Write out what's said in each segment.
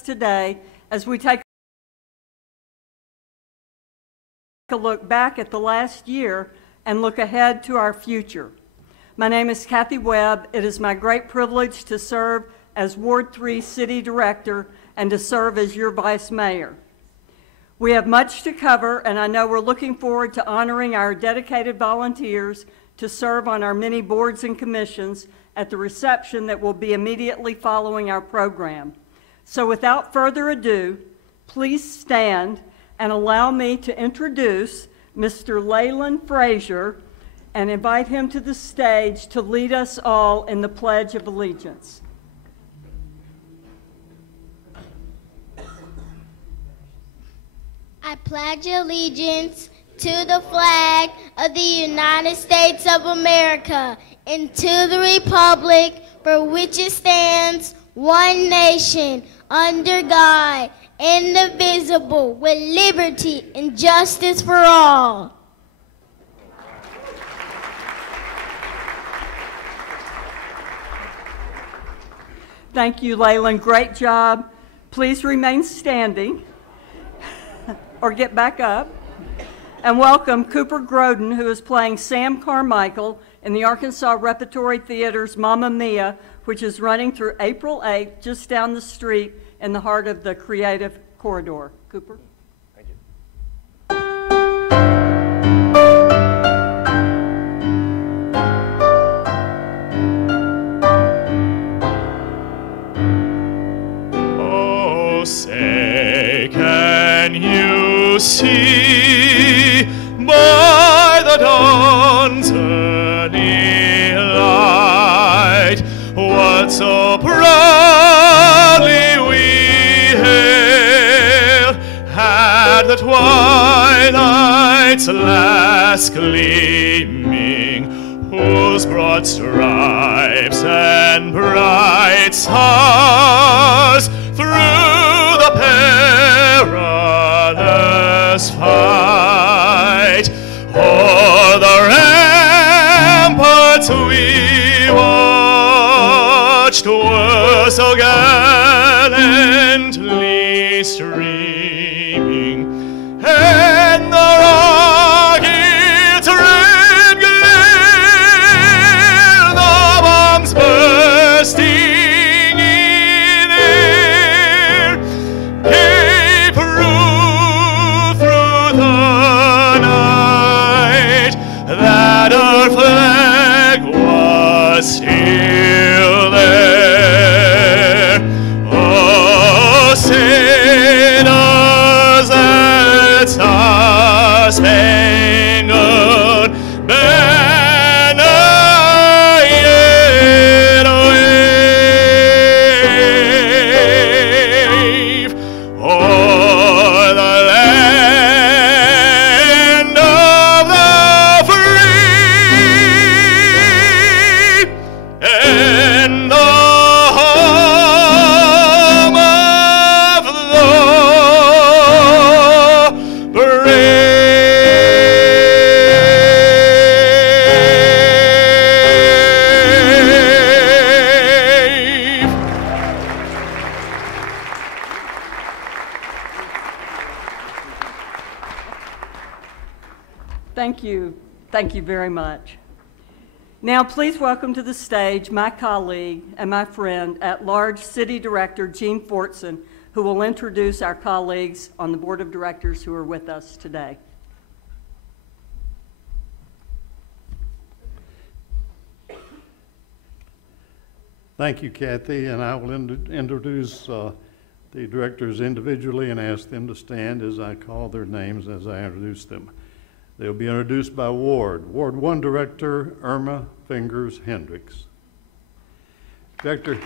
today as we take a look back at the last year and look ahead to our future. My name is Kathy Webb. It is my great privilege to serve as Ward 3 City Director and to serve as your Vice Mayor. We have much to cover, and I know we're looking forward to honoring our dedicated volunteers to serve on our many boards and commissions at the reception that will be immediately following our program. So without further ado, please stand and allow me to introduce Mr. Leyland Frazier and invite him to the stage to lead us all in the Pledge of Allegiance. I pledge allegiance to the flag of the United States of America and to the republic for which it stands, one nation, under God, indivisible, with liberty and justice for all. Thank you, Leyland. Great job. Please remain standing or get back up. And welcome Cooper Grodin, who is playing Sam Carmichael in the Arkansas Repertory Theater's Mamma Mia, which is running through April 8th, just down the street in the heart of the Creative Corridor. Cooper? Thank you. Oh, say, can you see by the dawn's early light what so proudly we hailed at the twilight's last gleaming, whose broad stripes and bright stars through the perilous fight o'er the ramparts we watched were so gallantly streaming, and the rocket's red glare, the bombs bursting in air, gave proof through the night that our flag was still there. Oh, say does that star-spangled banner yet wave o'er the land of the free and the home of the brave. Thank you. Thank you very much. Now, please welcome to the stage my colleague and my friend at-large City Director Gene Fortson, who will introduce our colleagues on the Board of Directors who are with us today. Thank you, Kathy, and I will introduce the directors individually and ask them to stand as I call their names as I introduce them. They'll be introduced by Ward. Ward 1 Director Irma Fingers Hendricks. Director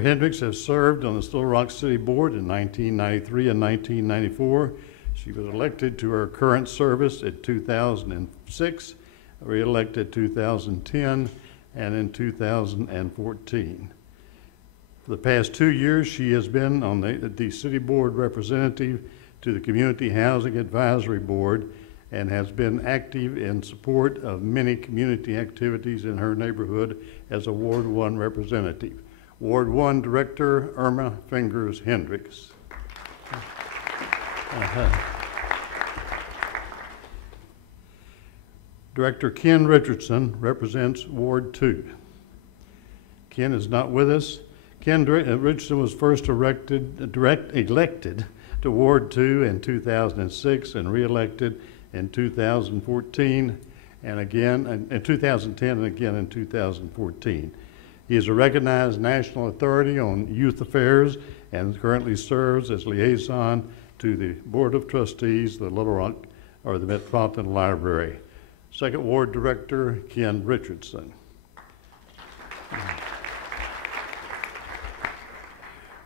Hendricks has served on the Little Rock City Board in 1993 and 1994. She was elected to her current service in 2006, re-elected 2010, and in 2014. For the past 2 years, she has been on the City Board representative to the Community Housing Advisory Board and has been active in support of many community activities in her neighborhood as a Ward 1 representative. Ward 1 Director Irma Fingers Hendricks. Director Ken Richardson represents Ward 2. Ken is not with us. Ken Richardson was first elected to Ward 2 in 2006 and re-elected in 2014 and again in 2010 and again in 2014. He is a recognized national authority on youth affairs and currently serves as liaison to the Board of Trustees, the Little Rock, or the Metropolitan Library. Second Ward Director, Ken Richardson.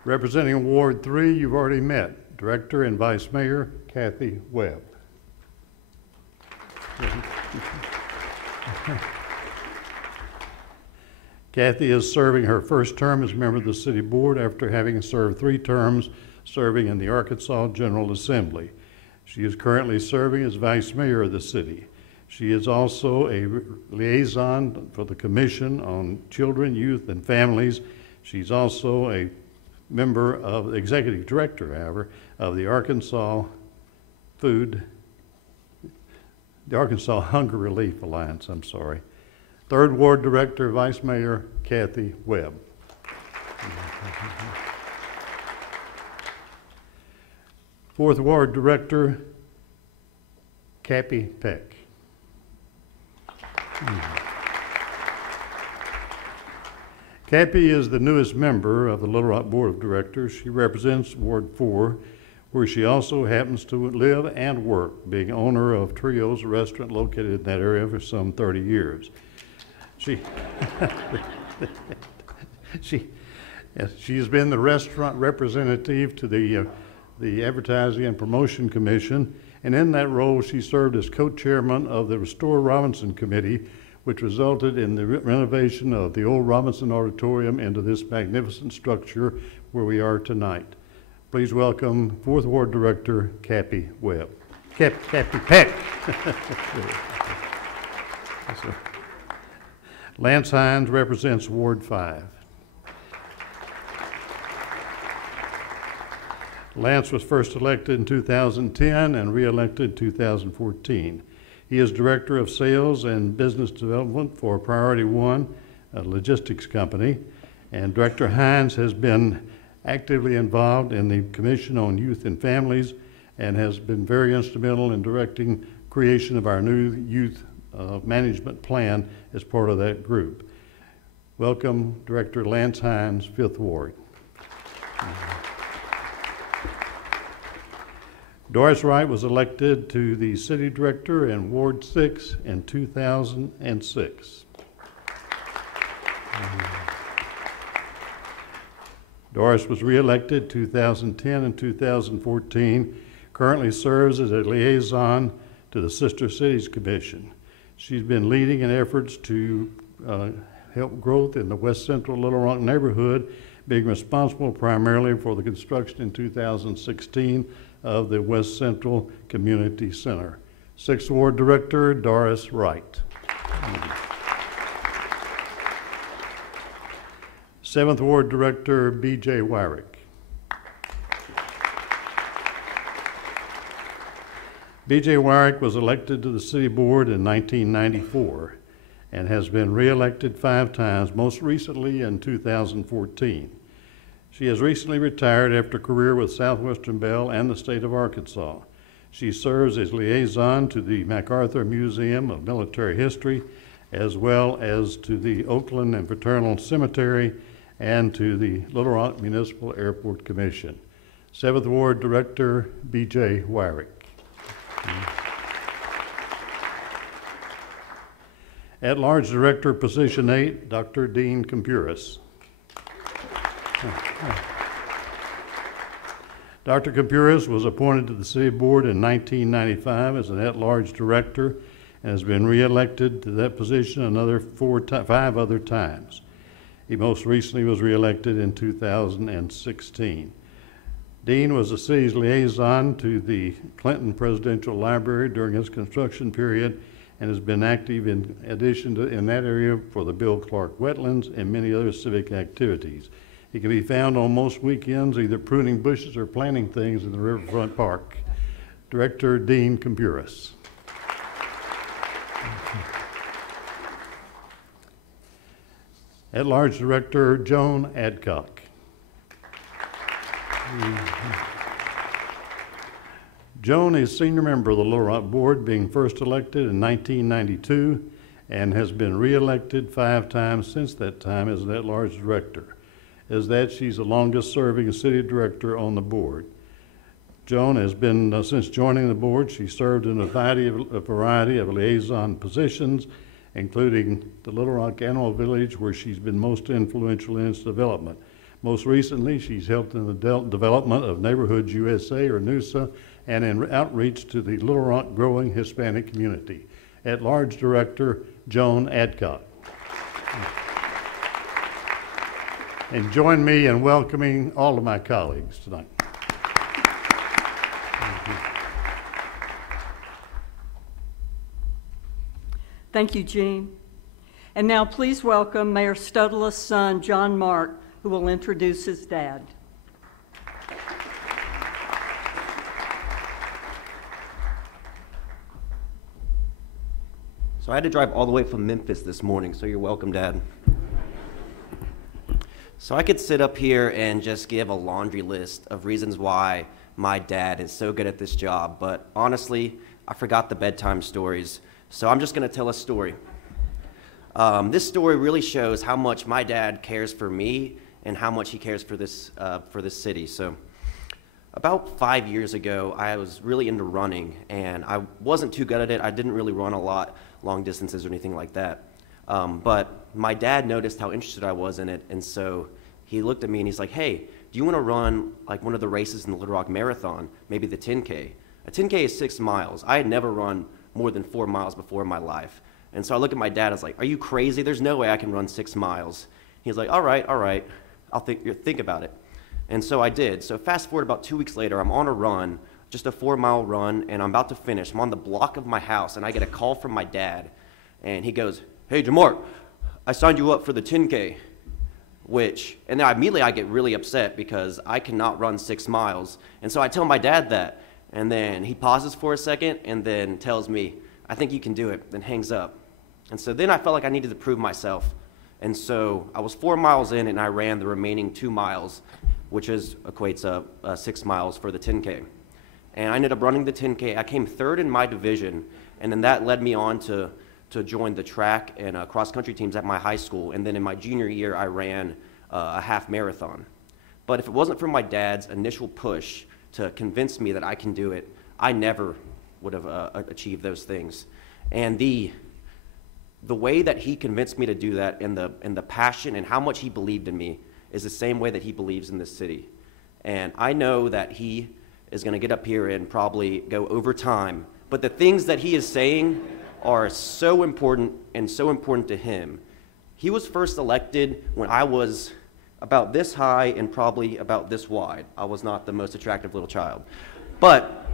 Representing Ward 3, you've already met, Director and Vice Mayor Kathy Webb. Kathy is serving her first term as a member of the City Board after having served 3 terms serving in the Arkansas General Assembly. She is currently serving as Vice Mayor of the city. She is also a liaison for the Commission on Children, Youth, and Families. She's also a member of the Executive Director, however, of the Arkansas Hunger Relief Alliance, Third Ward Director, Vice Mayor Kathy Webb. Fourth Ward Director, Cappy Peck. Cappy is the newest member of the Little Rock Board of Directors. She represents Ward 4, where she also happens to live and work, being owner of Trio's, a restaurant located in that area for some 30 years. She has been the restaurant representative to the Advertising and Promotion Commission, and in that role she served as co-chairman of the Restore Robinson Committee, which resulted in the renovation of the old Robinson Auditorium into this magnificent structure where we are tonight. Please welcome 4th Ward Director Cappy Webb. Cappy Peck. Lance Hines represents Ward 5. Lance was first elected in 2010 and re-elected in 2014. He is Director of Sales and Business Development for Priority One, a logistics company. And Director Hines has been actively involved in the Commission on Youth and Families and has been very instrumental in directing creation of our new youth management plan as part of that group. Welcome, Director Lance Hines, 5th Ward. Doris Wright was elected to the City Director in Ward 6 in 2006. Doris was re-elected 2010 and 2014, currently serves as a liaison to the Sister Cities Commission. She's been leading in efforts to help growth in the West Central Little Rock neighborhood, being responsible primarily for the construction in 2016 of the West Central Community Center. 6th Ward Director, Doris Wright. 7th Ward Director, B.J. Wyrick. B.J. Wyrick was elected to the City Board in 1994 and has been re-elected 5 times, most recently in 2014. She has recently retired after a career with Southwestern Bell and the state of Arkansas. She serves as liaison to the MacArthur Museum of Military History, as well as to the Oakland and Fraternal Cemetery and to the Little Rock Municipal Airport Commission. 7th Ward Director, B.J. Wyrick. At-Large Director, Position 8, Dr. Dean Compuris. Dr. Compuris was appointed to the City Board in 1995 as an at-large director and has been re-elected to that position another 5 other times. He most recently was re-elected in 2016. Dean was the city's liaison to the Clinton Presidential Library during its construction period and has been active in that area for the Bill Clark Wetlands and many other civic activities. He can be found on most weekends either pruning bushes or planting things in the Riverfront Park. Director Dean Campuris. At-large Director Joan Adcock. Joan is senior member of the Little Rock Board, being first elected in 1992 and has been re-elected 5 times since that time as an at-large director. As that, she's the longest serving city director on the board. Joan has been, since joining the board, she served in a variety of liaison positions, including the Little Rock Animal Village, where she's been most influential in its development. Most recently, she's helped in the development of Neighborhoods USA, or NUSA, and in outreach to the Little Rock growing Hispanic community. At-large Director Joan Adcock. And join me in welcoming all of my colleagues tonight. Thank you, Gene. And now please welcome Mayor Studlow's son, John Mark, who will introduce his dad. So I had to drive all the way from Memphis this morning, so you're welcome, Dad. So I could sit up here and just give a laundry list of reasons why my dad is so good at this job, but honestly, I forgot the bedtime stories, so I'm just going to tell a story. This story really shows how much my dad cares for me and how much he cares for this city. So about 5 years ago, I was really into running, and I wasn't too good at it. I didn't really run a lot, long distances or anything like that. But my dad noticed how interested I was in it, and so he looked at me and he's like, hey, do you want to run like one of the races in the Little Rock Marathon, maybe the 10K? A 10K is 6 miles. I had never run more than 4 miles before in my life. And so I look at my dad, I was like, are you crazy? There's no way I can run 6 miles. He's like, all right, I'll think about it. And so I did. So fast forward about 2 weeks later, I'm on a run, just a 4-mile run, and I'm about to finish. I'm on the block of my house, and I get a call from my dad, and he goes, hey, Jamar, I signed you up for the 10K, and then immediately I get really upset because I cannot run 6 miles. And so I tell my dad that, and then he pauses for a second and then tells me, I think you can do it, then hangs up. And so then I felt like I needed to prove myself. And so I was 4 miles in, and I ran the remaining 2 miles, which equates 6 miles for the 10K. And I ended up running the 10K. I came third in my division, and then that led me on to join the track and cross-country teams at my high school. And then in my junior year, I ran a half marathon. But if it wasn't for my dad's initial push to convince me that I can do it, I never would have achieved those things. And the way that he convinced me to do that, and the passion and how much he believed in me, is the same way that he believes in this city. And I know that he is going to get up here and probably go over time, but the things that he is saying are so important and so important to him. He was first elected when I was about this high and probably about this wide. I was not the most attractive little child. But,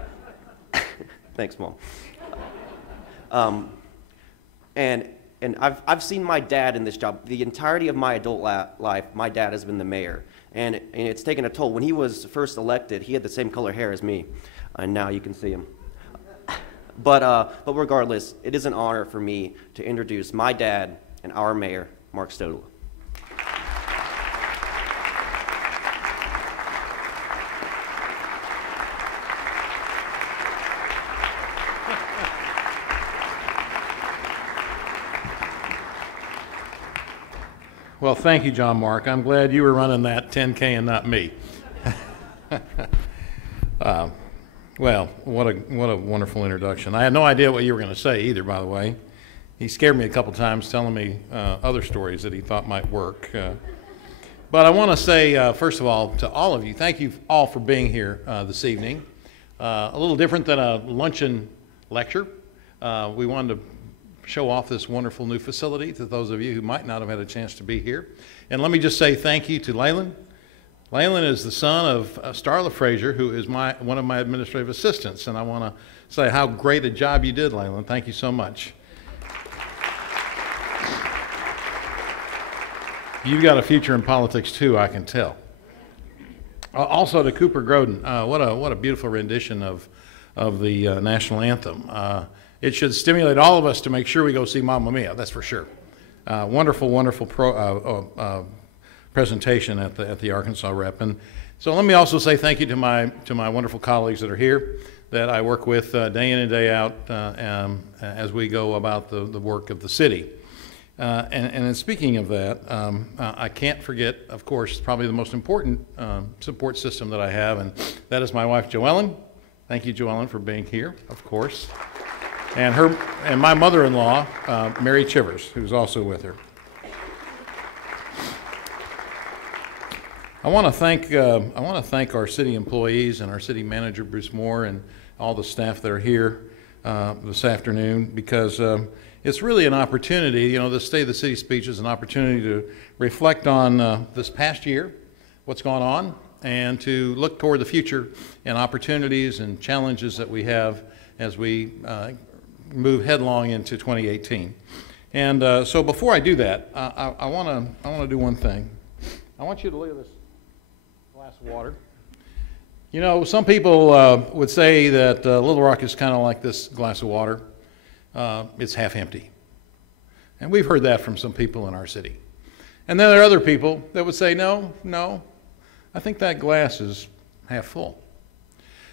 thanks, Mom. And I've seen my dad in this job. The entirety of my adult life, my dad has been the mayor. And it's taken a toll. When he was first elected, he had the same color hair as me. And now you can see him. But regardless, it is an honor for me to introduce my dad and our mayor, Mark Studlow. Well, thank you, John Mark. I'm glad you were running that 10K and not me. Well, what a wonderful introduction. I had no idea what you were going to say either, by the way. He scared me a couple times telling me other stories that he thought might work. But I want to say, first of all, to all of you, thank you all for being here this evening. A little different than a luncheon lecture. We wanted to show off this wonderful new facility to those of you who might not have had a chance to be here. And let me just say thank you to Leyland, Leyland is the son of Starla Frazier, who is one of my administrative assistants, and I want to say how great a job you did, Leyland. Thank you so much. You've got a future in politics too, I can tell. Also to Cooper Groden, what a beautiful rendition of the national anthem. It should stimulate all of us to make sure we go see Mamma Mia, that's for sure. Wonderful presentation at the Arkansas Rep. And so let me also say thank you to my wonderful colleagues that are here, that I work with day in and day out as we go about the work of the city. And in speaking of that, I can't forget, of course, probably the most important support system that I have, and that is my wife, Joellen. Thank you, Joellen, for being here, of course. And my mother-in-law, Mary Chivers, who's also with her. I want to thank our city employees and our city manager, Bruce Moore, and all the staff that are here this afternoon, because it's really an opportunity. You know, the State of the City speech is an opportunity to reflect on this past year, what's gone on, and to look toward the future and opportunities and challenges that we have as we move headlong into 2018. And so before I do that, I want to do one thing. I want you to look at this glass of water. You know, some people would say that Little Rock is kind of like this glass of water. It's half empty. And we've heard that from some people in our city. And then there are other people that would say, no, I think that glass is half full.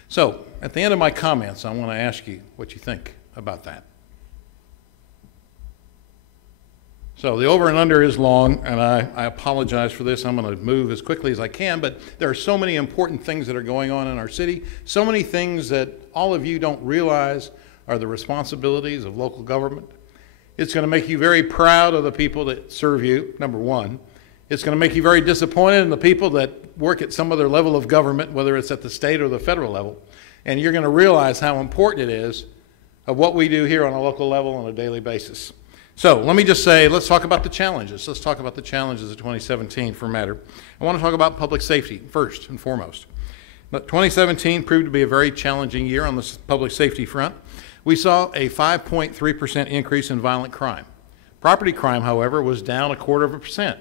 So at the end of my comments, I want to ask you what you think about that. So the over and under is long, and I apologize for this. I'm going to move as quickly as I can, but there are so many important things that are going on in our city, so many things that all of you don't realize are the responsibilities of local government. It's going to make you very proud of the people that serve you, number one. It's going to make you very disappointed in the people that work at some other level of government, whether it's at the state or the federal level. And you're going to realize how important it is of what we do here on a local level on a daily basis. So let me just say, let's talk about the challenges. Let's talk about the challenges of 2017 for matter. I want to talk about public safety first and foremost. But 2017 proved to be a very challenging year on the public safety front. We saw a 5.3% increase in violent crime. Property crime, however, was down 0.25%.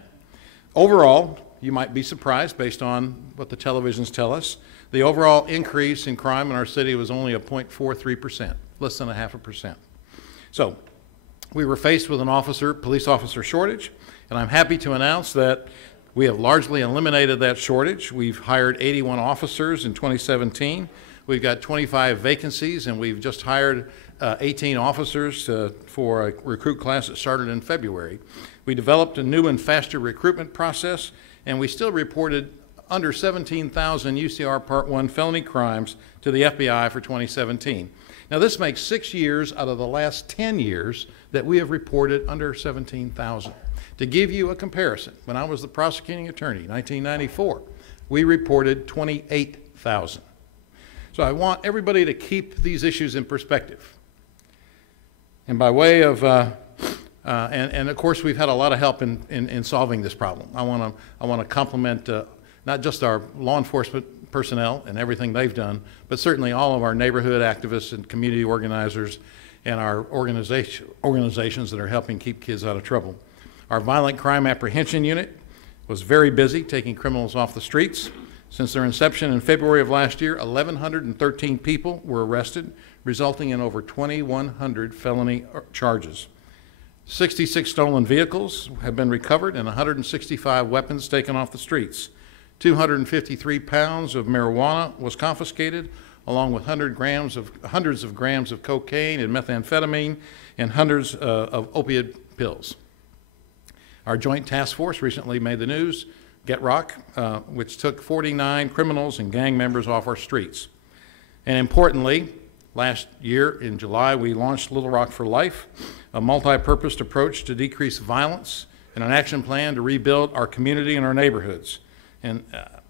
Overall, you might be surprised based on what the televisions tell us, the overall increase in crime in our city was only a 0.43%, less than 0.5%. So we were faced with an police officer shortage, and I'm happy to announce that we have largely eliminated that shortage. We've hired 81 officers in 2017. We've got 25 vacancies, and we've just hired 18 officers for a recruit class that started in February. We developed a new and faster recruitment process, and we still reported under 17,000 UCR Part 1 felony crimes to the FBI for 2017. Now, this makes 6 years out of the last 10 years that we have reported under 17,000. To give you a comparison, when I was the prosecuting attorney in 1994, we reported 28,000. So I want everybody to keep these issues in perspective. And by way of, and of course we've had a lot of help in solving this problem. I want to compliment not just our law enforcement personnel and everything they've done, but certainly all of our neighborhood activists and community organizers and our organizations that are helping keep kids out of trouble. Our violent crime apprehension unit was very busy taking criminals off the streets. Since their inception in February of last year, 1,113 people were arrested, resulting in over 2,100 felony charges. 66 stolen vehicles have been recovered and 165 weapons taken off the streets. 253 pounds of marijuana was confiscated, along with hundreds of grams of cocaine and methamphetamine and hundreds of opiate pills. Our joint task force recently made the news, Get Rock, which took 49 criminals and gang members off our streets. And importantly, last year in July, we launched Little Rock for Life, a multi-purposed approach to decrease violence and an action plan to rebuild our community and our neighborhoods. And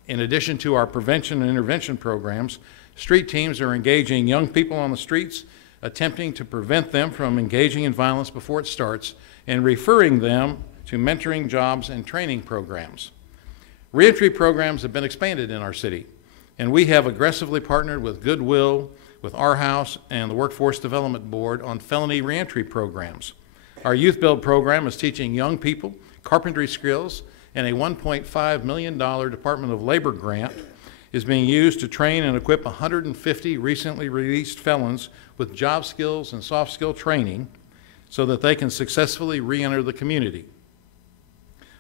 in addition to our prevention and intervention programs, street teams are engaging young people on the streets, attempting to prevent them from engaging in violence before it starts, and referring them to mentoring, jobs, and training programs. Reentry programs have been expanded in our city, and we have aggressively partnered with Goodwill, with Our House, and the Workforce Development Board on felony reentry programs. Our Youth Build program is teaching young people carpentry skills, and a $1.5 million Department of Labor grant is being used to train and equip 150 recently released felons with job skills and soft skill training so that they can successfully re-enter the community.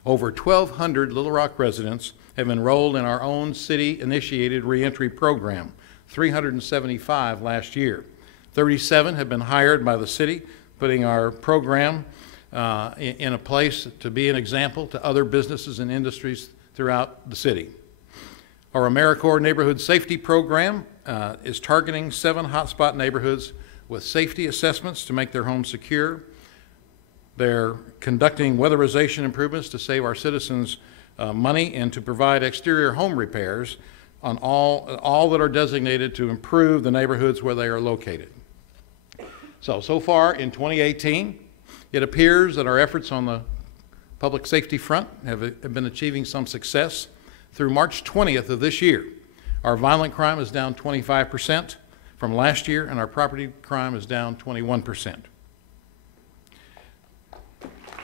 Over 1,200 Little Rock residents have enrolled in our own city-initiated reentry program, 375 last year. 37 have been hired by the city, putting our program in a place to be an example to other businesses and industries throughout the city. Our AmeriCorps Neighborhood Safety Program is targeting 7 hotspot neighborhoods with safety assessments to make their homes secure. They're conducting weatherization improvements to save our citizens money and to provide exterior home repairs on all that are designated to improve the neighborhoods where they are located. So far in 2018, it appears that our efforts on the public safety front have been achieving some success. Through March 20th of this year, our violent crime is down 25% from last year, and our property crime is down 21%.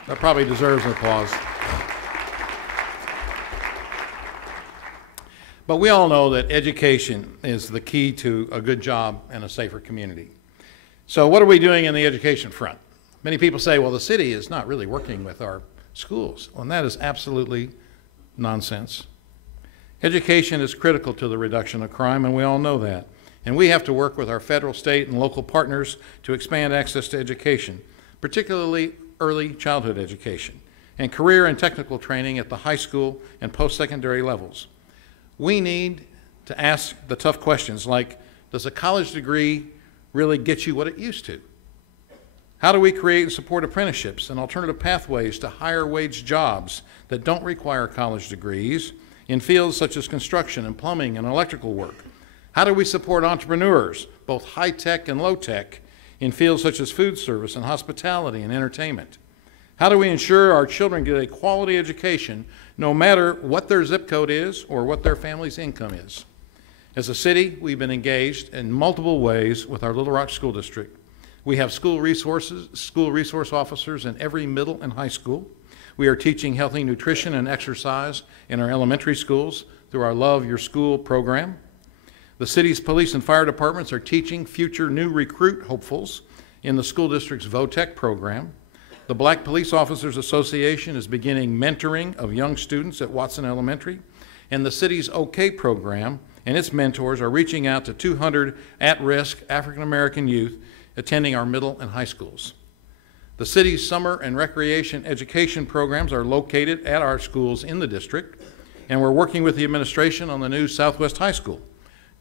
That probably deserves an applause. But we all know that education is the key to a good job and a safer community. So what are we doing in the education front? Many people say, well, the city is not really working with our schools. Well, and that is absolutely nonsense. Education is critical to the reduction of crime, and we all know that. And we have to work with our federal, state, and local partners to expand access to education, particularly early childhood education, and career and technical training at the high school and post-secondary levels. We need to ask the tough questions like, does a college degree really get you what it used to? How do we create and support apprenticeships and alternative pathways to higher wage jobs that don't require college degrees in fields such as construction and plumbing and electrical work? How do we support entrepreneurs, both high-tech and low-tech, in fields such as food service and hospitality and entertainment? How do we ensure our children get a quality education no matter what their zip code is or what their family's income is? As a city, we've been engaged in multiple ways with our Little Rock School District. We have school resource officers in every middle and high school. We are teaching healthy nutrition and exercise in our elementary schools through our Love Your School program. The city's police and fire departments are teaching future new recruit hopefuls in the school district's VOTEC program. The Black Police Officers Association is beginning mentoring of young students at Watson Elementary, and the city's OK program and its mentors are reaching out to 200 at-risk African-American youth attending our middle and high schools. The city's summer and recreation education programs are located at our schools in the district, and we're working with the administration on the new Southwest High School.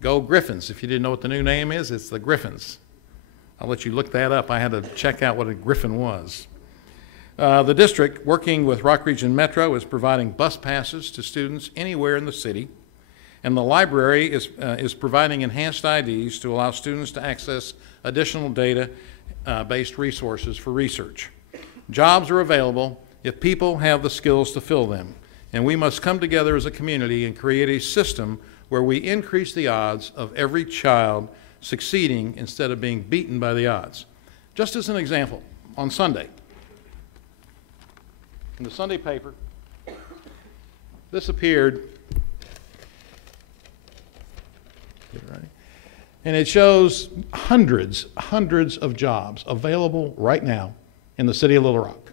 Go Griffins. If you didn't know what the new name is, it's the Griffins. I'll let you look that up. I had to check out what a Griffin was. The district, working with Rock Region Metro, is providing bus passes to students anywhere in the city, and the library is providing enhanced IDs to allow students to access additional data-based resources for research. Jobs are available if people have the skills to fill them, and we must come together as a community and create a system where we increase the odds of every child succeeding instead of being beaten by the odds. Just as an example, on Sunday, in the Sunday paper, this appeared, and it shows hundreds of jobs available right now in the city of Little Rock.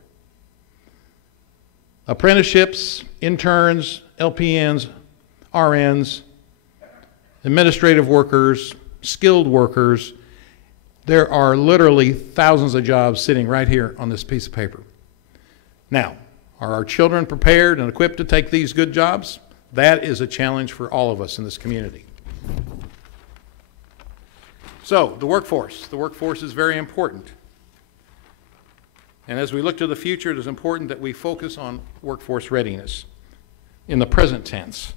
Apprenticeships, interns, LPNs, RNs, administrative workers, skilled workers. There are literally thousands of jobs sitting right here on this piece of paper. Now, are our children prepared and equipped to take these good jobs? That is a challenge for all of us in this community. So, the workforce. The workforce is very important. And as we look to the future, it is important that we focus on workforce readiness in the present tense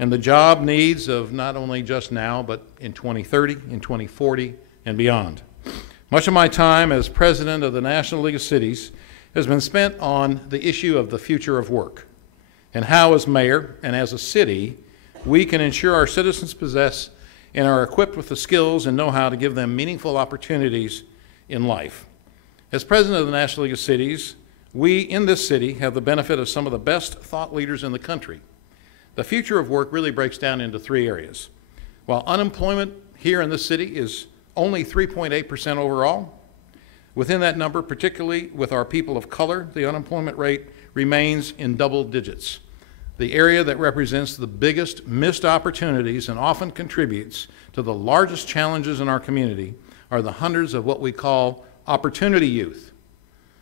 and the job needs of not only just now, but in 2030, in 2040, and beyond. Much of my time as president of the National League of Cities has been spent on the issue of the future of work. and how, as mayor and as a city, we can ensure our citizens possess and are equipped with the skills and know-how to give them meaningful opportunities in life. As president of the National League of Cities, we in this city have the benefit of some of the best thought leaders in the country. The future of work really breaks down into three areas. While unemployment here in this city is only 3.8% overall, within that number, particularly with our people of color, the unemployment rate remains in double digits. The area that represents the biggest missed opportunities and often contributes to the largest challenges in our community are the hundreds of what we call opportunity youth,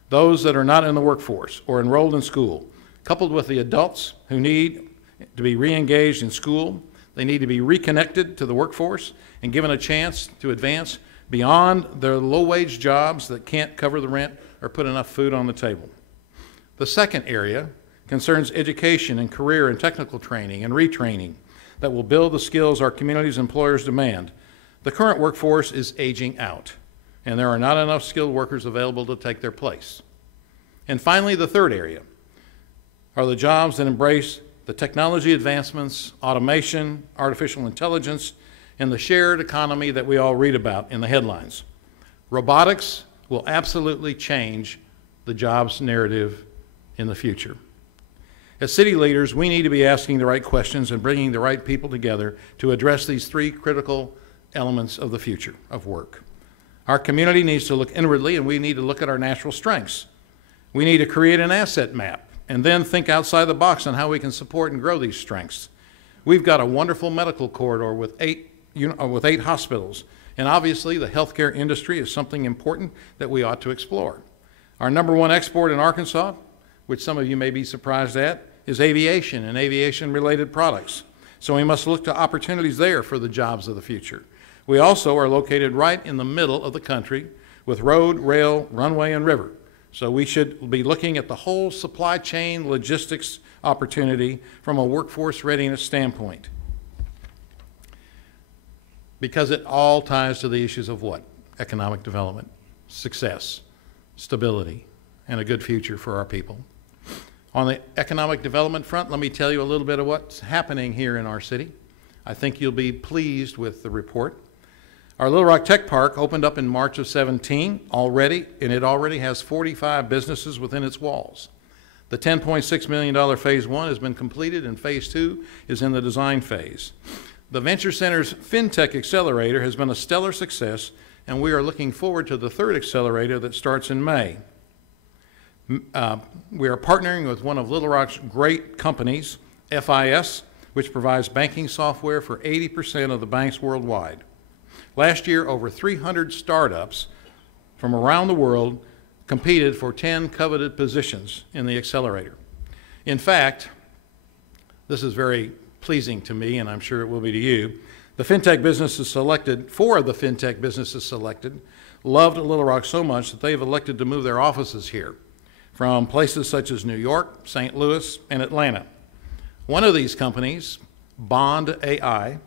those that are not in the workforce or enrolled in school, coupled with the adults who need to be re-engaged in school. They need to be reconnected to the workforce and given a chance to advance beyond their low-wage jobs that can't cover the rent or put enough food on the table. The second area concerns education and career and technical training and retraining that will build the skills our community's employers demand. The current workforce is aging out, and there are not enough skilled workers available to take their place. And finally, the third area are the jobs that embrace the technology advancements, automation, artificial intelligence, and the shared economy that we all read about in the headlines. Robotics will absolutely change the jobs narrative in the future. As city leaders, we need to be asking the right questions and bringing the right people together to address these three critical elements of the future of work. Our community needs to look inwardly, and we need to look at our natural strengths. We need to create an asset map and then think outside the box on how we can support and grow these strengths. We've got a wonderful medical corridor with eight hospitals, and obviously the healthcare industry is something important that we ought to explore. Our number one export in Arkansas, which some of you may be surprised at, is aviation and aviation-related products. So we must look to opportunities there for the jobs of the future. We also are located right in the middle of the country with road, rail, runway, and river. So we should be looking at the whole supply chain logistics opportunity from a workforce readiness standpoint, because it all ties to the issues of what? Economic development, success, stability, and a good future for our people. On the economic development front, let me tell you a little bit of what's happening here in our city. I think you'll be pleased with the report. Our Little Rock Tech Park opened up in March of 17 already, and it already has 45 businesses within its walls. The $10.6 million Phase 1 has been completed, and Phase 2 is in the design phase. The Venture Center's FinTech Accelerator has been a stellar success, and we are looking forward to the third accelerator that starts in May. We are partnering with one of Little Rock's great companies, FIS, which provides banking software for 80% of the banks worldwide. Last year, over 300 startups from around the world competed for 10 coveted positions in the accelerator. In fact, this is very pleasing to me, and I'm sure it will be to you. The fintech businesses selected, 4 of the fintech businesses selected, loved Little Rock so much that they've elected to move their offices here from places such as New York, St. Louis, and Atlanta. One of these companies, Bond AI,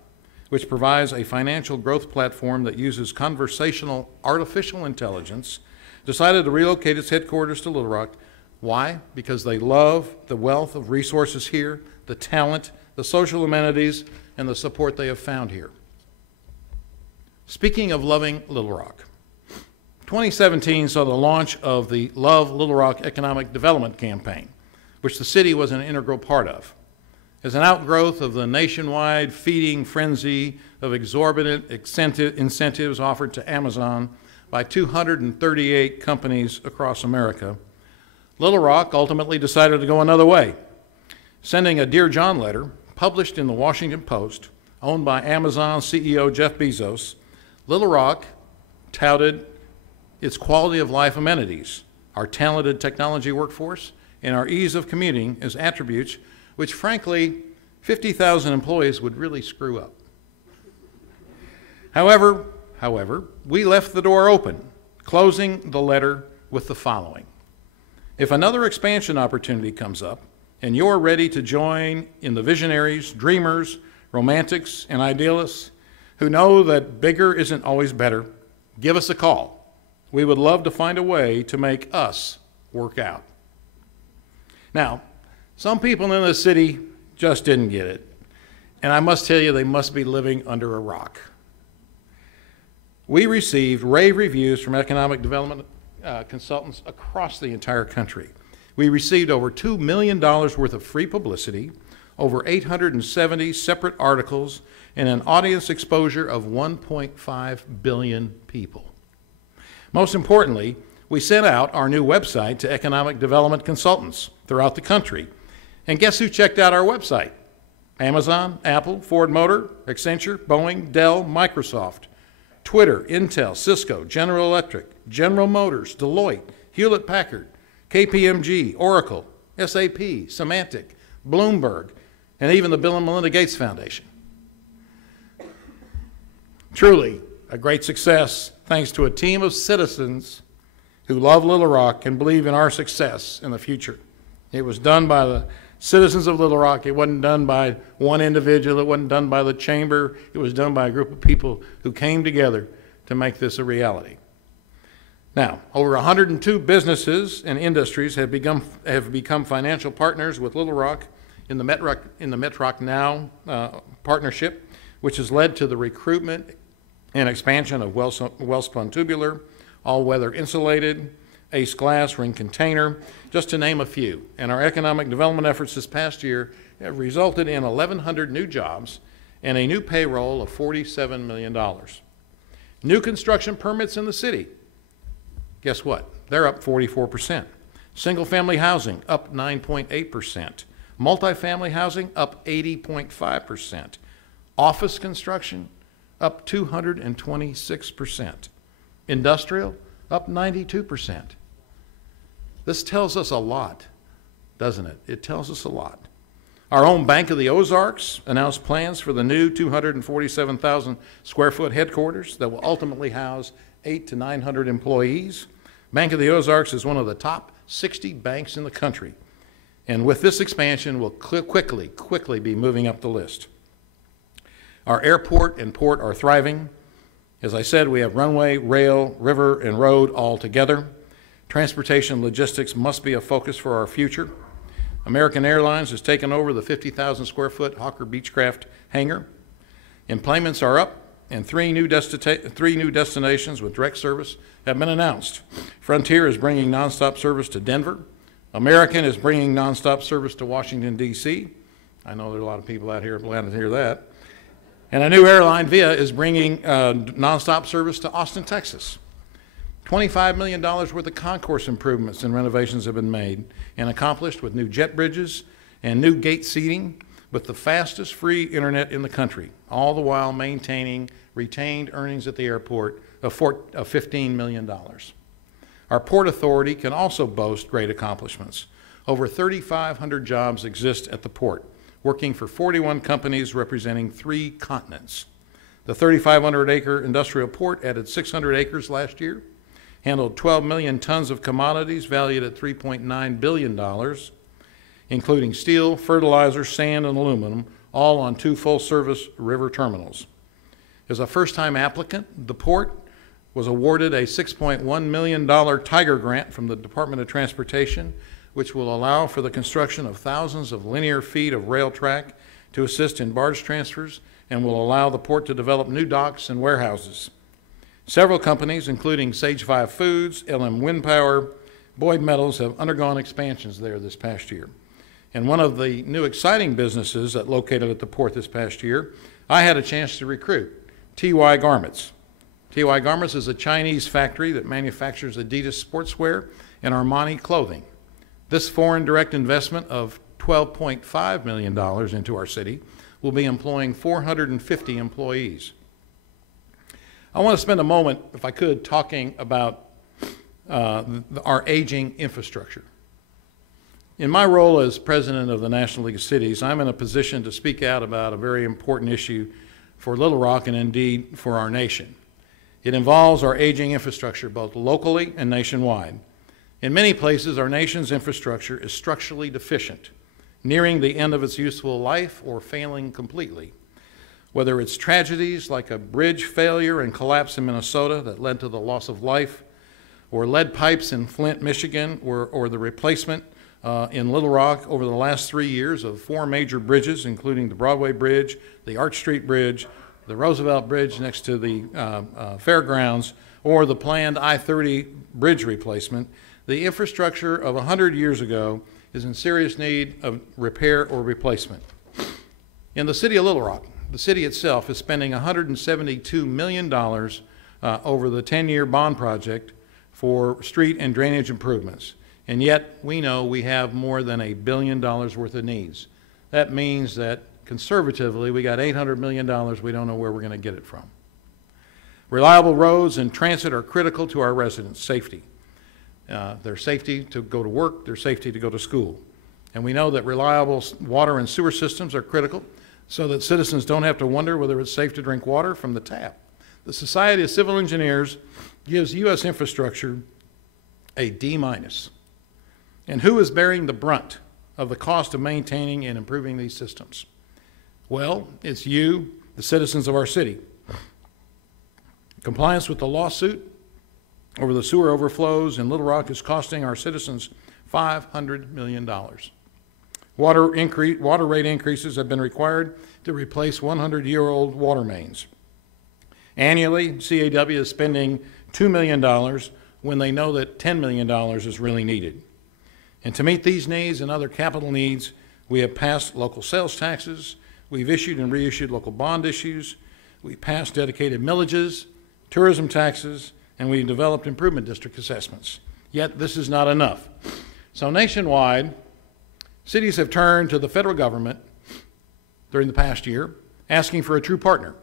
which provides a financial growth platform that uses conversational artificial intelligence, decided to relocate its headquarters to Little Rock. Why? Because they love the wealth of resources here, the talent, the social amenities, and the support they have found here. Speaking of loving Little Rock, 2017 saw the launch of the Love Little Rock Economic Development Campaign, which the city was an integral part of. As an outgrowth of the nationwide feeding frenzy of exorbitant incentives offered to Amazon by 238 companies across America, Little Rock ultimately decided to go another way, sending a Dear John letter published in the Washington Post, owned by Amazon CEO Jeff Bezos. Little Rock touted its quality of life amenities, our talented technology workforce, and our ease of commuting as attributes which, frankly, 50,000 employees would really screw up. However, we left the door open, closing the letter with the following. If another expansion opportunity comes up and you're ready to join in the visionaries, dreamers, romantics, and idealists who know that bigger isn't always better, give us a call. We would love to find a way to make us work out. Now, Some people in the city just didn't get it. And I must tell you, they must be living under a rock. We received rave reviews from economic development consultants across the entire country. We received over $2 million worth of free publicity, over 870 separate articles, and an audience exposure of 1.5 billion people. Most importantly, we sent out our new website to economic development consultants throughout the country. And guess who checked out our website? Amazon, Apple, Ford Motor, Accenture, Boeing, Dell, Microsoft, Twitter, Intel, Cisco, General Electric, General Motors, Deloitte, Hewlett-Packard, KPMG, Oracle, SAP, Symantec, Bloomberg, and even the Bill and Melinda Gates Foundation. Truly a great success thanks to a team of citizens who love Little Rock and believe in our success in the future. It was done by the citizens of Little Rock. It wasn't done by one individual. It wasn't done by the chamber. It was done by a group of people who came together to make this a reality. Now, over 102 businesses and industries have become financial partners with Little Rock in the MetRock Now partnership, which has led to the recruitment and expansion of Wellspun Tubular, all-weather insulated, Ace Glass, Ring Container, just to name a few. And our economic development efforts this past year have resulted in 1,100 new jobs and a new payroll of $47 million. New construction permits in the city, guess what? They're up 44%. Single-family housing up 9.8%. Multifamily housing up 80.5%. Office construction up 226%. Industrial up 92%. This tells us a lot, doesn't it? It tells us a lot. Our own Bank of the Ozarks announced plans for the new 247,000 square foot headquarters that will ultimately house 800 to 900 employees. Bank of the Ozarks is one of the top 60 banks in the country. And with this expansion, we'll quickly be moving up the list. Our airport and port are thriving. As I said, we have runway, rail, river, and road all together. Transportation logistics must be a focus for our future. American Airlines has taken over the 50,000 square foot Hawker Beechcraft hangar. Employments are up, and three new destinations with direct service have been announced. Frontier is bringing nonstop service to Denver. American is bringing nonstop service to Washington, D.C. I know there are a lot of people out here glad to hear that. And a new airline, Via, is bringing nonstop service to Austin, Texas. $25 million worth of concourse improvements and renovations have been made and accomplished with new jet bridges and new gate seating with the fastest free internet in the country, all the while maintaining retained earnings at the airport of $15 million. Our Port Authority can also boast great accomplishments. Over 3,500 jobs exist at the port, working for 41 companies representing 3 continents. The 3,500-acre industrial port added 600 acres last year, handled 12 million tons of commodities valued at $3.9 billion, including steel, fertilizer, sand, and aluminum, all on 2 full-service river terminals. As a first-time applicant, the port was awarded a $6.1 million Tiger Grant from the Department of Transportation, which will allow for the construction of thousands of linear feet of rail track to assist in barge transfers and will allow the port to develop new docks and warehouses. Several companies, including Sage 5 Foods, LM Wind Power, Boyd Metals, have undergone expansions there this past year. And one of the new exciting businesses that located at the port this past year, I had a chance to recruit, TY Garments. TY Garments is a Chinese factory that manufactures Adidas sportswear and Armani clothing. This foreign direct investment of $12.5 million into our city will be employing 450 employees. I want to spend a moment, if I could, talking about our aging infrastructure. In my role as president of the National League of Cities, I'm in a position to speak out about a very important issue for Little Rock and indeed for our nation. It involves our aging infrastructure both locally and nationwide. In many places, our nation's infrastructure is structurally deficient, nearing the end of its useful life or failing completely. Whether it's tragedies like a bridge failure and collapse in Minnesota that led to the loss of life, or lead pipes in Flint, Michigan, or the replacement in Little Rock over the last 3 years of 4 major bridges, including the Broadway Bridge, the Arch Street Bridge, the Roosevelt Bridge next to the fairgrounds, or the planned I-30 bridge replacement, the infrastructure of 100 years ago is in serious need of repair or replacement. In the city of Little Rock, the city itself is spending $172 million over the 10-year bond project for street and drainage improvements. And yet we know we have more than $1 billion worth of needs. That means that conservatively we got $800 million. We don't know where we're going to get it from. Reliable roads and transit are critical to our residents' safety. Their safety to go to work, their safety to go to school. And we know that reliable water and sewer systems are critical so that citizens don't have to wonder whether it's safe to drink water from the tap. The Society of Civil Engineers gives U.S. infrastructure a D-. And who is bearing the brunt of the cost of maintaining and improving these systems? Well, it's you, the citizens of our city. Compliance with the lawsuit over the sewer overflows in Little Rock is costing our citizens $500 million. Water rate increases have been required to replace 100-year-old water mains. Annually, CAW is spending $2 million when they know that $10 million is really needed. And to meet these needs and other capital needs, we have passed local sales taxes, we've issued and reissued local bond issues, we passed dedicated millages, tourism taxes, and we've developed improvement district assessments. Yet this is not enough. So nationwide, cities have turned to the federal government during the past year, asking for a true partner.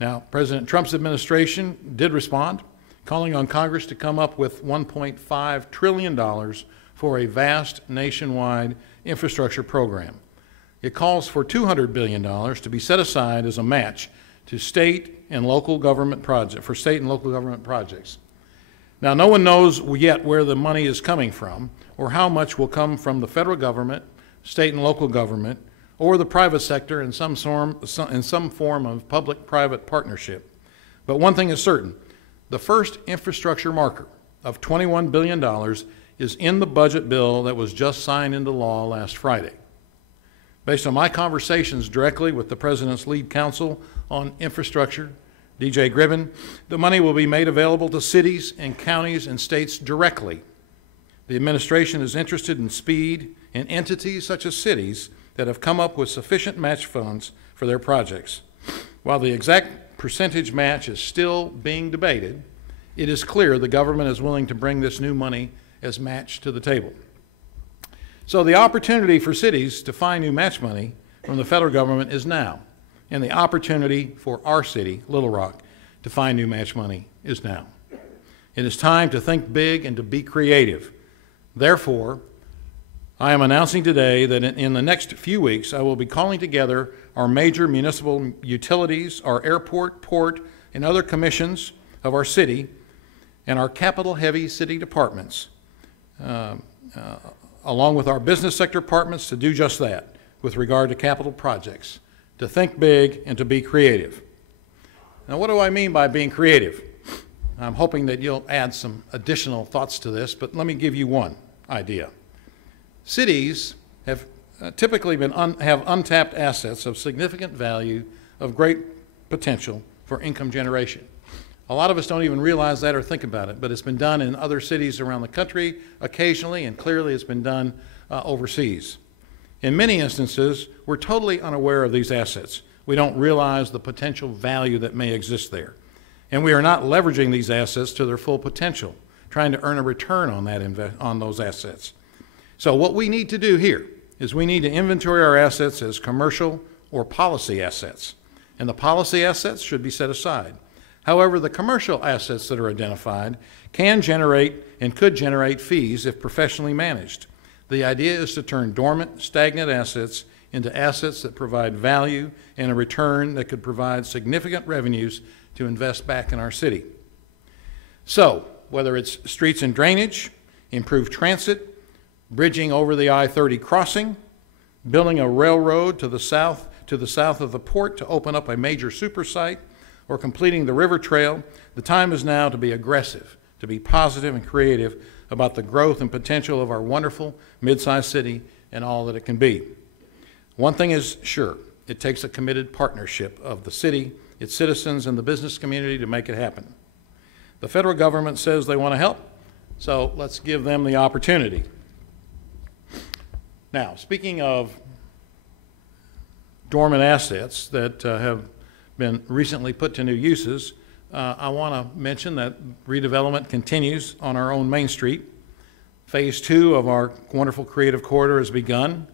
Now, President Trump's administration did respond, calling on Congress to come up with $1.5 trillion for a vast nationwide infrastructure program. It calls for $200 billion to be set aside as a match to state and local government projects. Now, no one knows yet where the money is coming from or how much will come from the federal government, state and local government, or the private sector in some form of public-private partnership. But one thing is certain, the first infrastructure marker of $21 billion is in the budget bill that was just signed into law last Friday. Based on my conversations directly with the President's lead counsel on infrastructure, DJ Gribbin, the money will be made available to cities and counties and states directly. The administration is interested in speed in entities such as cities that have come up with sufficient match funds for their projects. While the exact percentage match is still being debated, it is clear the government is willing to bring this new money as match to the table. So the opportunity for cities to find new match money from the federal government is now, and the opportunity for our city, Little Rock, to find new match money is now. It is time to think big and to be creative. Therefore, I am announcing today that in the next few weeks, I will be calling together our major municipal utilities, our airport, port, and other commissions of our city, and our capital-heavy city departments, along with our business sector departments, to do just that with regard to capital projects, to think big and to be creative. Now, what do I mean by being creative? I'm hoping that you'll add some additional thoughts to this, but let me give you one idea. Cities have typically have untapped assets of significant value, of great potential for income generation. A lot of us don't even realize that or think about it, but it's been done in other cities around the country occasionally, and clearly it's been done overseas. In many instances, we're totally unaware of these assets. We don't realize the potential value that may exist there. And we are not leveraging these assets to their full potential, trying to earn a return on those assets. So what we need to do here is we need to inventory our assets as commercial or policy assets. And the policy assets should be set aside. However, the commercial assets that are identified can generate and could generate fees if professionally managed. The idea is to turn dormant, stagnant assets into assets that provide value and a return that could provide significant revenues to invest back in our city. So, whether it's streets and drainage, improved transit, bridging over the I-30 crossing, building a railroad to the south of the port to open up a major super site, or completing the river trail, the time is now to be aggressive, to be positive and creative about the growth and potential of our wonderful mid-sized city and all that it can be. One thing is sure, it takes a committed partnership of the city, its citizens, and the business community to make it happen. The federal government says they want to help, so let's give them the opportunity. Now, speaking of dormant assets that have been recently put to new uses, I want to mention that redevelopment continues on our own Main Street. Phase 2 of our wonderful creative corridor has begun.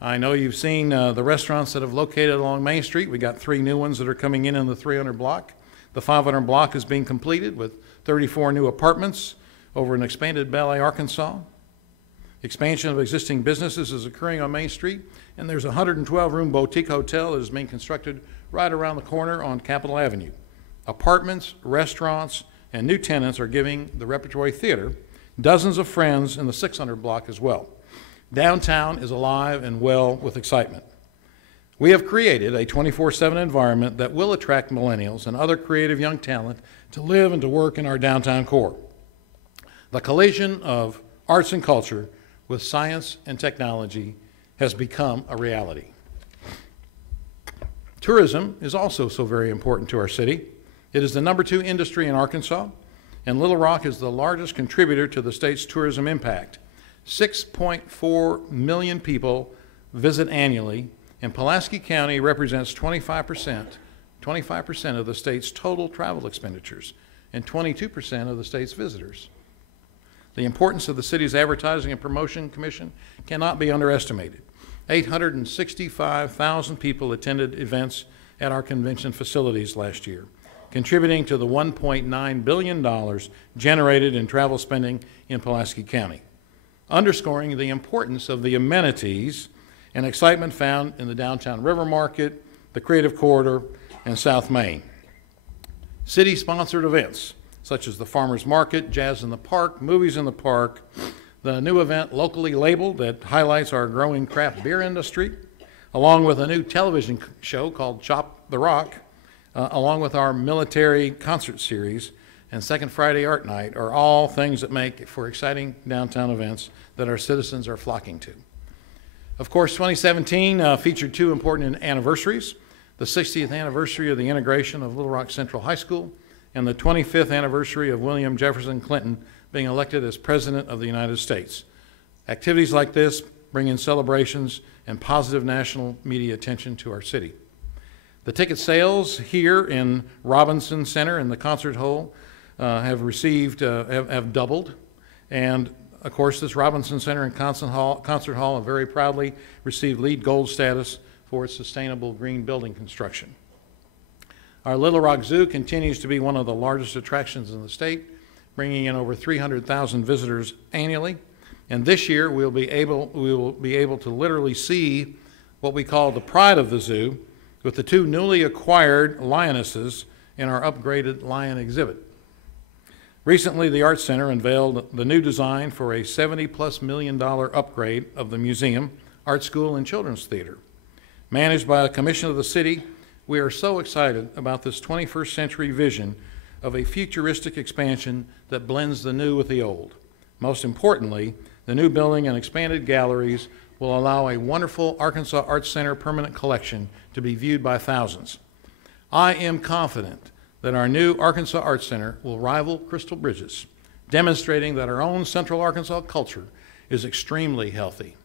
I know you've seen the restaurants that have located along Main Street. We got 3 new ones that are coming in the 300 block. The 500 block is being completed with 34 new apartments over an expanded Ballet, Arkansas. Expansion of existing businesses is occurring on Main Street, and there's a 112-room boutique hotel that is being constructed right around the corner on Capitol Avenue. Apartments, restaurants, and new tenants are giving the Repertory Theater dozens of friends in the 600 block as well. Downtown is alive and well with excitement. We have created a 24/7 environment that will attract millennials and other creative young talent to live and to work in our downtown core. The collision of arts and culture with science and technology has become a reality. Tourism is also so very important to our city. It is the #2 industry in Arkansas, and Little Rock is the largest contributor to the state's tourism impact. 6.4 million people visit annually, and Pulaski County represents 25% of the state's total travel expenditures and 22% of the state's visitors. The importance of the city's Advertising and Promotion Commission cannot be underestimated. 865,000 people attended events at our convention facilities last year, contributing to the $1.9 billion generated in travel spending in Pulaski County, underscoring the importance of the amenities and excitement found in the downtown River Market, the Creative Corridor, and South Main. City-sponsored events such as the Farmers Market, Jazz in the Park, Movies in the Park, the new event locally labeled that highlights our growing craft beer industry, along with a new television show called Chop the Rock, along with our military concert series and Second Friday Art Night, are all things that make for exciting downtown events that our citizens are flocking to. Of course, 2017 featured 2 important anniversaries: the 60th anniversary of the integration of Little Rock Central High School and the 25th anniversary of William Jefferson Clinton being elected as President of the United States. Activities like this bring in celebrations and positive national media attention to our city. The ticket sales here in Robinson Center and the concert hall have doubled, and of course this Robinson Center and concert hall have very proudly received LEED Gold status for its sustainable green building construction. Our Little Rock Zoo continues to be one of the largest attractions in the state, bringing in over 300,000 visitors annually. And this year we will be able to literally see what we call the pride of the zoo, with the 2 newly acquired lionesses in our upgraded lion exhibit. Recently, the Arts Center unveiled the new design for a $70+ million upgrade of the museum, art school, and children's theater. Managed by a commission of the city, we are so excited about this 21st century vision of a futuristic expansion that blends the new with the old. Most importantly, the new building and expanded galleries will allow a wonderful Arkansas Arts Center permanent collection to be viewed by thousands. I am confident that our new Arkansas Arts Center will rival Crystal Bridges, demonstrating that our own Central Arkansas culture is extremely healthy.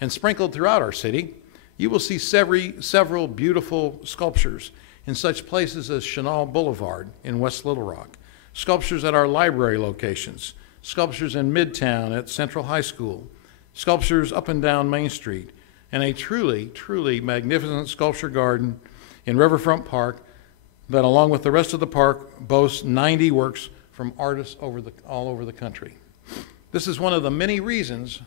And sprinkled throughout our city, you will see several beautiful sculptures in such places as Chenal Boulevard in West Little Rock, sculptures at our library locations, sculptures in Midtown at Central High School, sculptures up and down Main Street, and a truly, truly magnificent sculpture garden in Riverfront Park that, along with the rest of the park, boasts 90 works from artists all over the country. This is one of the many reasons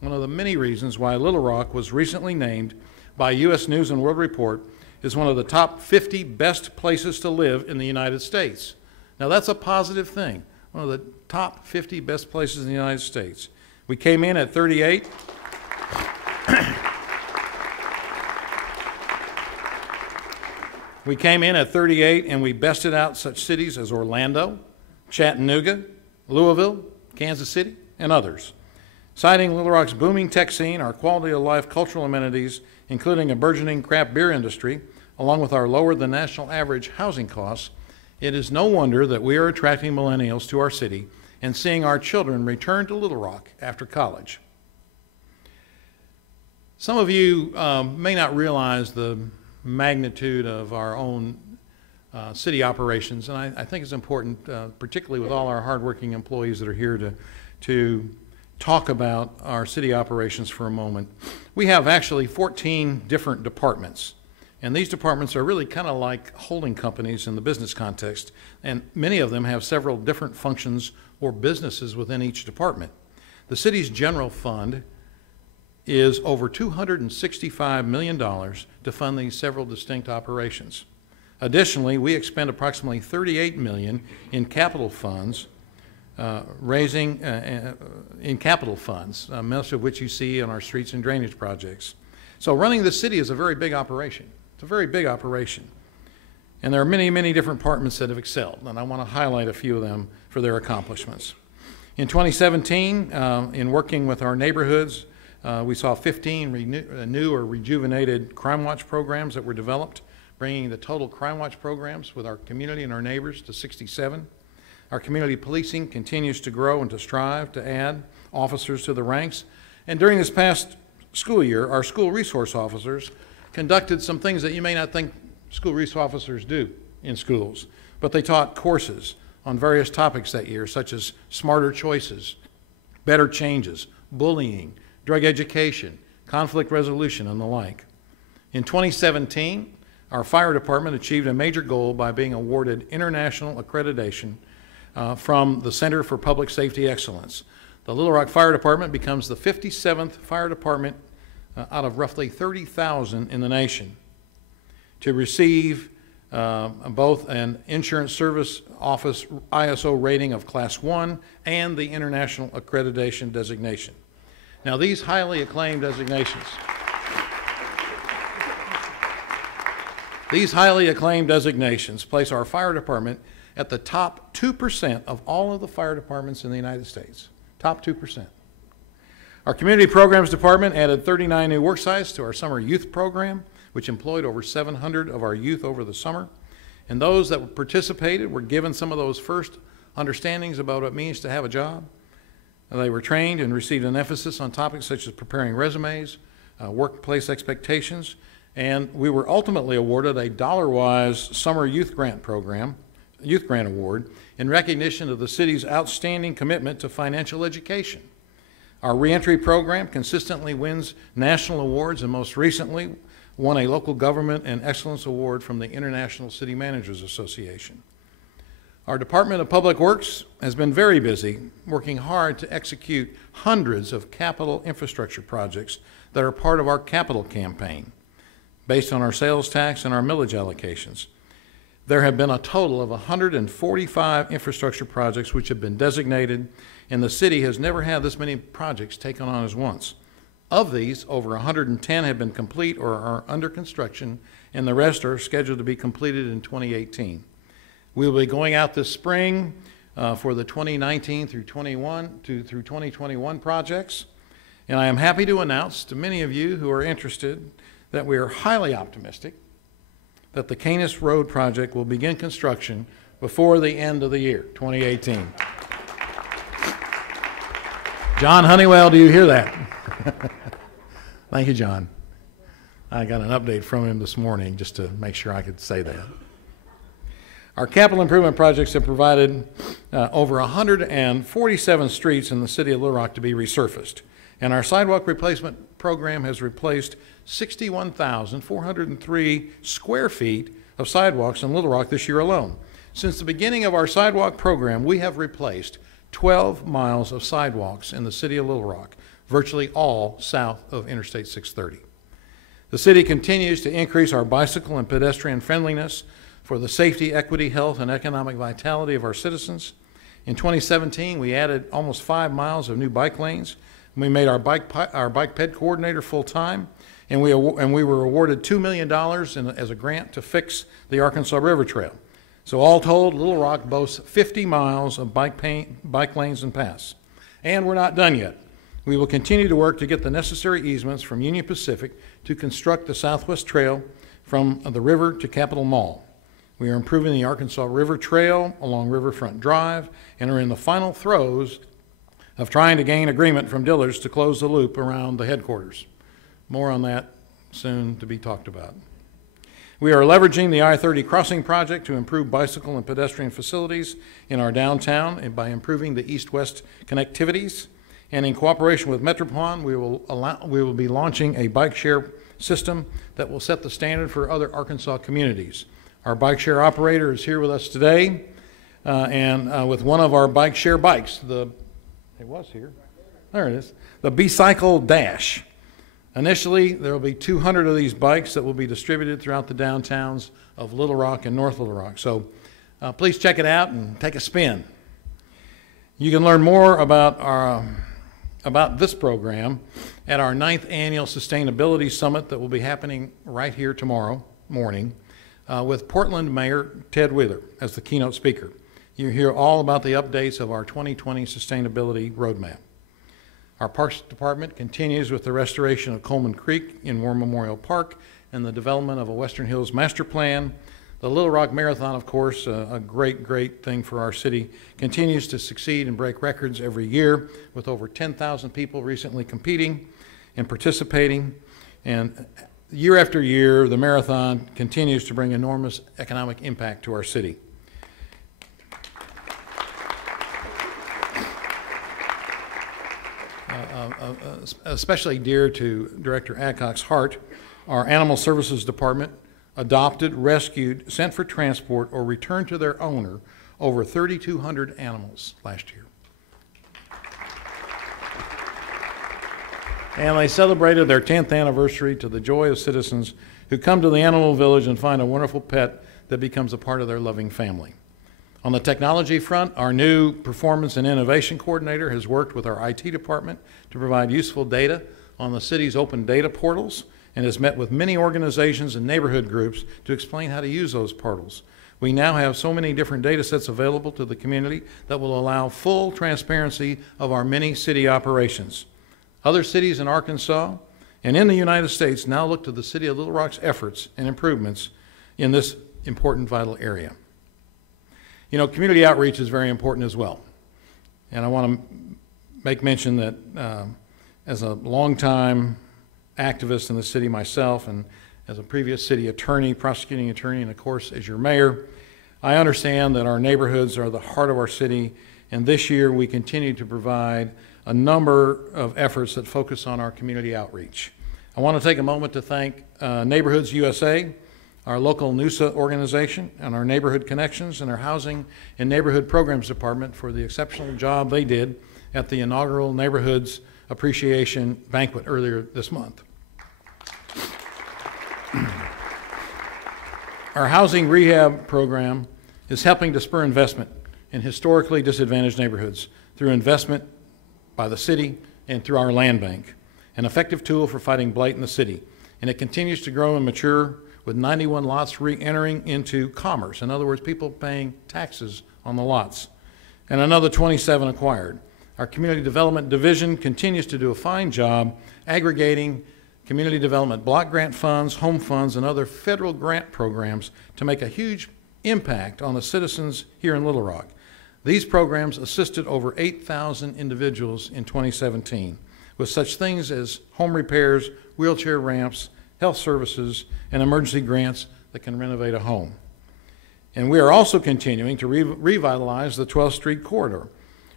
why Little Rock was recently named by U.S. News and World Report as one of the top 50 best places to live in the United States. Now that's a positive thing, one of the top 50 best places in the United States. We came in at 38. We came in at 38, and we bested out such cities as Orlando, Chattanooga, Louisville, Kansas City, and others. Citing Little Rock's booming tech scene, our quality of life cultural amenities, including a burgeoning craft beer industry, along with our lower than national average housing costs, it is no wonder that we are attracting millennials to our city and seeing our children return to Little Rock after college. Some of you may not realize the magnitude of our own city operations, and I think it's important, particularly with all our hardworking employees that are here, to talk about our city operations for a moment. We have actually 14 different departments, and these departments are really kind of like holding companies in the business context, and many of them have several different functions or businesses within each department. The city's general fund is over $265 million to fund these several distinct operations. Additionally, we expend approximately $38 million in capital funds, in capital funds, most of which you see on our streets and drainage projects. So running the city is a very big operation. It's a very big operation. And there are many, many different departments that have excelled, and I want to highlight a few of them for their accomplishments. In 2017, in working with our neighborhoods, we saw 15 new or rejuvenated Crime Watch programs that were developed, bringing the total Crime Watch programs with our community and our neighbors to 67. Our community policing continues to grow and to strive to add officers to the ranks. And during this past school year, our school resource officers conducted some things that you may not think school resource officers do in schools, but they taught courses on various topics that year, such as smarter choices, better changes, bullying, drug education, conflict resolution, and the like. In 2017, our fire department achieved a major goal by being awarded international accreditation from the Center for Public Safety Excellence. The Little Rock Fire Department becomes the 57th fire department out of roughly 30,000 in the nation to receive both an Insurance Service Office ISO rating of Class 1 and the International Accreditation designation. Now, these highly acclaimed designations place our fire department at the top 2% of all of the fire departments in the United States. Top 2%. Our Community Programs Department added 39 new work sites to our summer youth program, which employed over 700 of our youth over the summer. And those that participated were given some of those first understandings about what it means to have a job. They were trained and received an emphasis on topics such as preparing resumes, workplace expectations, and we were ultimately awarded a dollar-wise summer youth grant award in recognition of the city's outstanding commitment to financial education. Our reentry program consistently wins national awards and most recently won a local government and excellence award from the International City Managers Association. Our Department of Public Works has been very busy working hard to execute hundreds of capital infrastructure projects that are part of our capital campaign based on our sales tax and our millage allocations. There have been a total of 145 infrastructure projects which have been designated, and the city has never had this many projects taken on as once. Of these, over 110 have been complete or are under construction, and the rest are scheduled to be completed in 2018. We will be going out this spring for the 2019 through 2021 projects, and I am happy to announce to many of you who are interested that we are highly optimistic that the Canis Road project will begin construction before the end of the year, 2018. John Honeywell, do you hear that? Thank you, John. I got an update from him this morning just to make sure I could say that. Our capital improvement projects have provided over 147 streets in the city of Little Rock to be resurfaced, and our sidewalk replacement program has replaced 61,403 square feet of sidewalks in Little Rock this year alone. Since the beginning of our sidewalk program, we have replaced 12 miles of sidewalks in the city of Little Rock, virtually all south of Interstate 630. The city continues to increase our bicycle and pedestrian friendliness for the safety, equity, health, and economic vitality of our citizens. In 2017, we added almost 5 miles of new bike lanes. We made our bike ped coordinator full-time, and we were awarded $2 million as a grant to fix the Arkansas River Trail. So all told, Little Rock boasts 50 miles of bike lanes and paths. And we're not done yet. We will continue to work to get the necessary easements from Union Pacific to construct the Southwest Trail from the river to Capitol Mall. We are improving the Arkansas River Trail along Riverfront Drive and are in the final throes of trying to gain agreement from Dillard's to close the loop around the headquarters. More on that soon to be talked about. We are leveraging the I-30 crossing project to improve bicycle and pedestrian facilities in our downtown and by improving the east-west connectivities. And in cooperation with Metroplan, we will be launching a bike share system that will set the standard for other Arkansas communities. Our bike share operator is here with us today, and with one of our bike share bikes, it was here, there it is, the B-Cycle Dash. Initially, there will be 200 of these bikes that will be distributed throughout the downtowns of Little Rock and North Little Rock. So please check it out and take a spin. You can learn more about this program at our 9th Annual Sustainability Summit that will be happening right here tomorrow morning with Portland Mayor Ted Wheeler as the keynote speaker. You hear all about the updates of our 2020 Sustainability Roadmap. Our Parks Department continues with the restoration of Coleman Creek in War Memorial Park and the development of a Western Hills Master Plan. The Little Rock Marathon, of course, a great thing for our city, continues to succeed and break records every year with over 10,000 people recently competing and participating. And year after year, the marathon continues to bring enormous economic impact to our city. Especially dear to Director Adcock's heart, our Animal Services Department adopted, rescued, sent for transport, or returned to their owner over 3,200 animals last year. And they celebrated their 10th anniversary to the joy of citizens who come to the Animal Village and find a wonderful pet that becomes a part of their loving family. On the technology front, our new Performance and Innovation Coordinator has worked with our IT department to provide useful data on the city's open data portals and has met with many organizations and neighborhood groups to explain how to use those portals. We now have so many different data sets available to the community that will allow full transparency of our many city operations. Other cities in Arkansas and in the United States now look to the City of Little Rock's efforts and improvements in this important, vital area. You know, community outreach is very important as well. And I want to make mention that as a longtime activist in the city myself and as a previous city attorney, prosecuting attorney, and of course as your mayor, I understand that our neighborhoods are the heart of our city, and this year we continue to provide a number of efforts that focus on our community outreach. I want to take a moment to thank Neighborhoods USA, our local NUSA organization, and our Neighborhood Connections and our Housing and Neighborhood Programs Department for the exceptional job they did at the inaugural Neighborhoods Appreciation Banquet earlier this month. Our housing rehab program is helping to spur investment in historically disadvantaged neighborhoods through investment by the city and through our land bank, an effective tool for fighting blight in the city. And it continues to grow and mature with 91 lots re-entering into commerce. In other words, people paying taxes on the lots, and another 27 acquired. Our Community Development Division continues to do a fine job aggregating community development block grant funds, home funds, and other federal grant programs to make a huge impact on the citizens here in Little Rock. These programs assisted over 8,000 individuals in 2017 with such things as home repairs, wheelchair ramps, health services, and emergency grants that can renovate a home. And we are also continuing to revitalize the 12th Street corridor.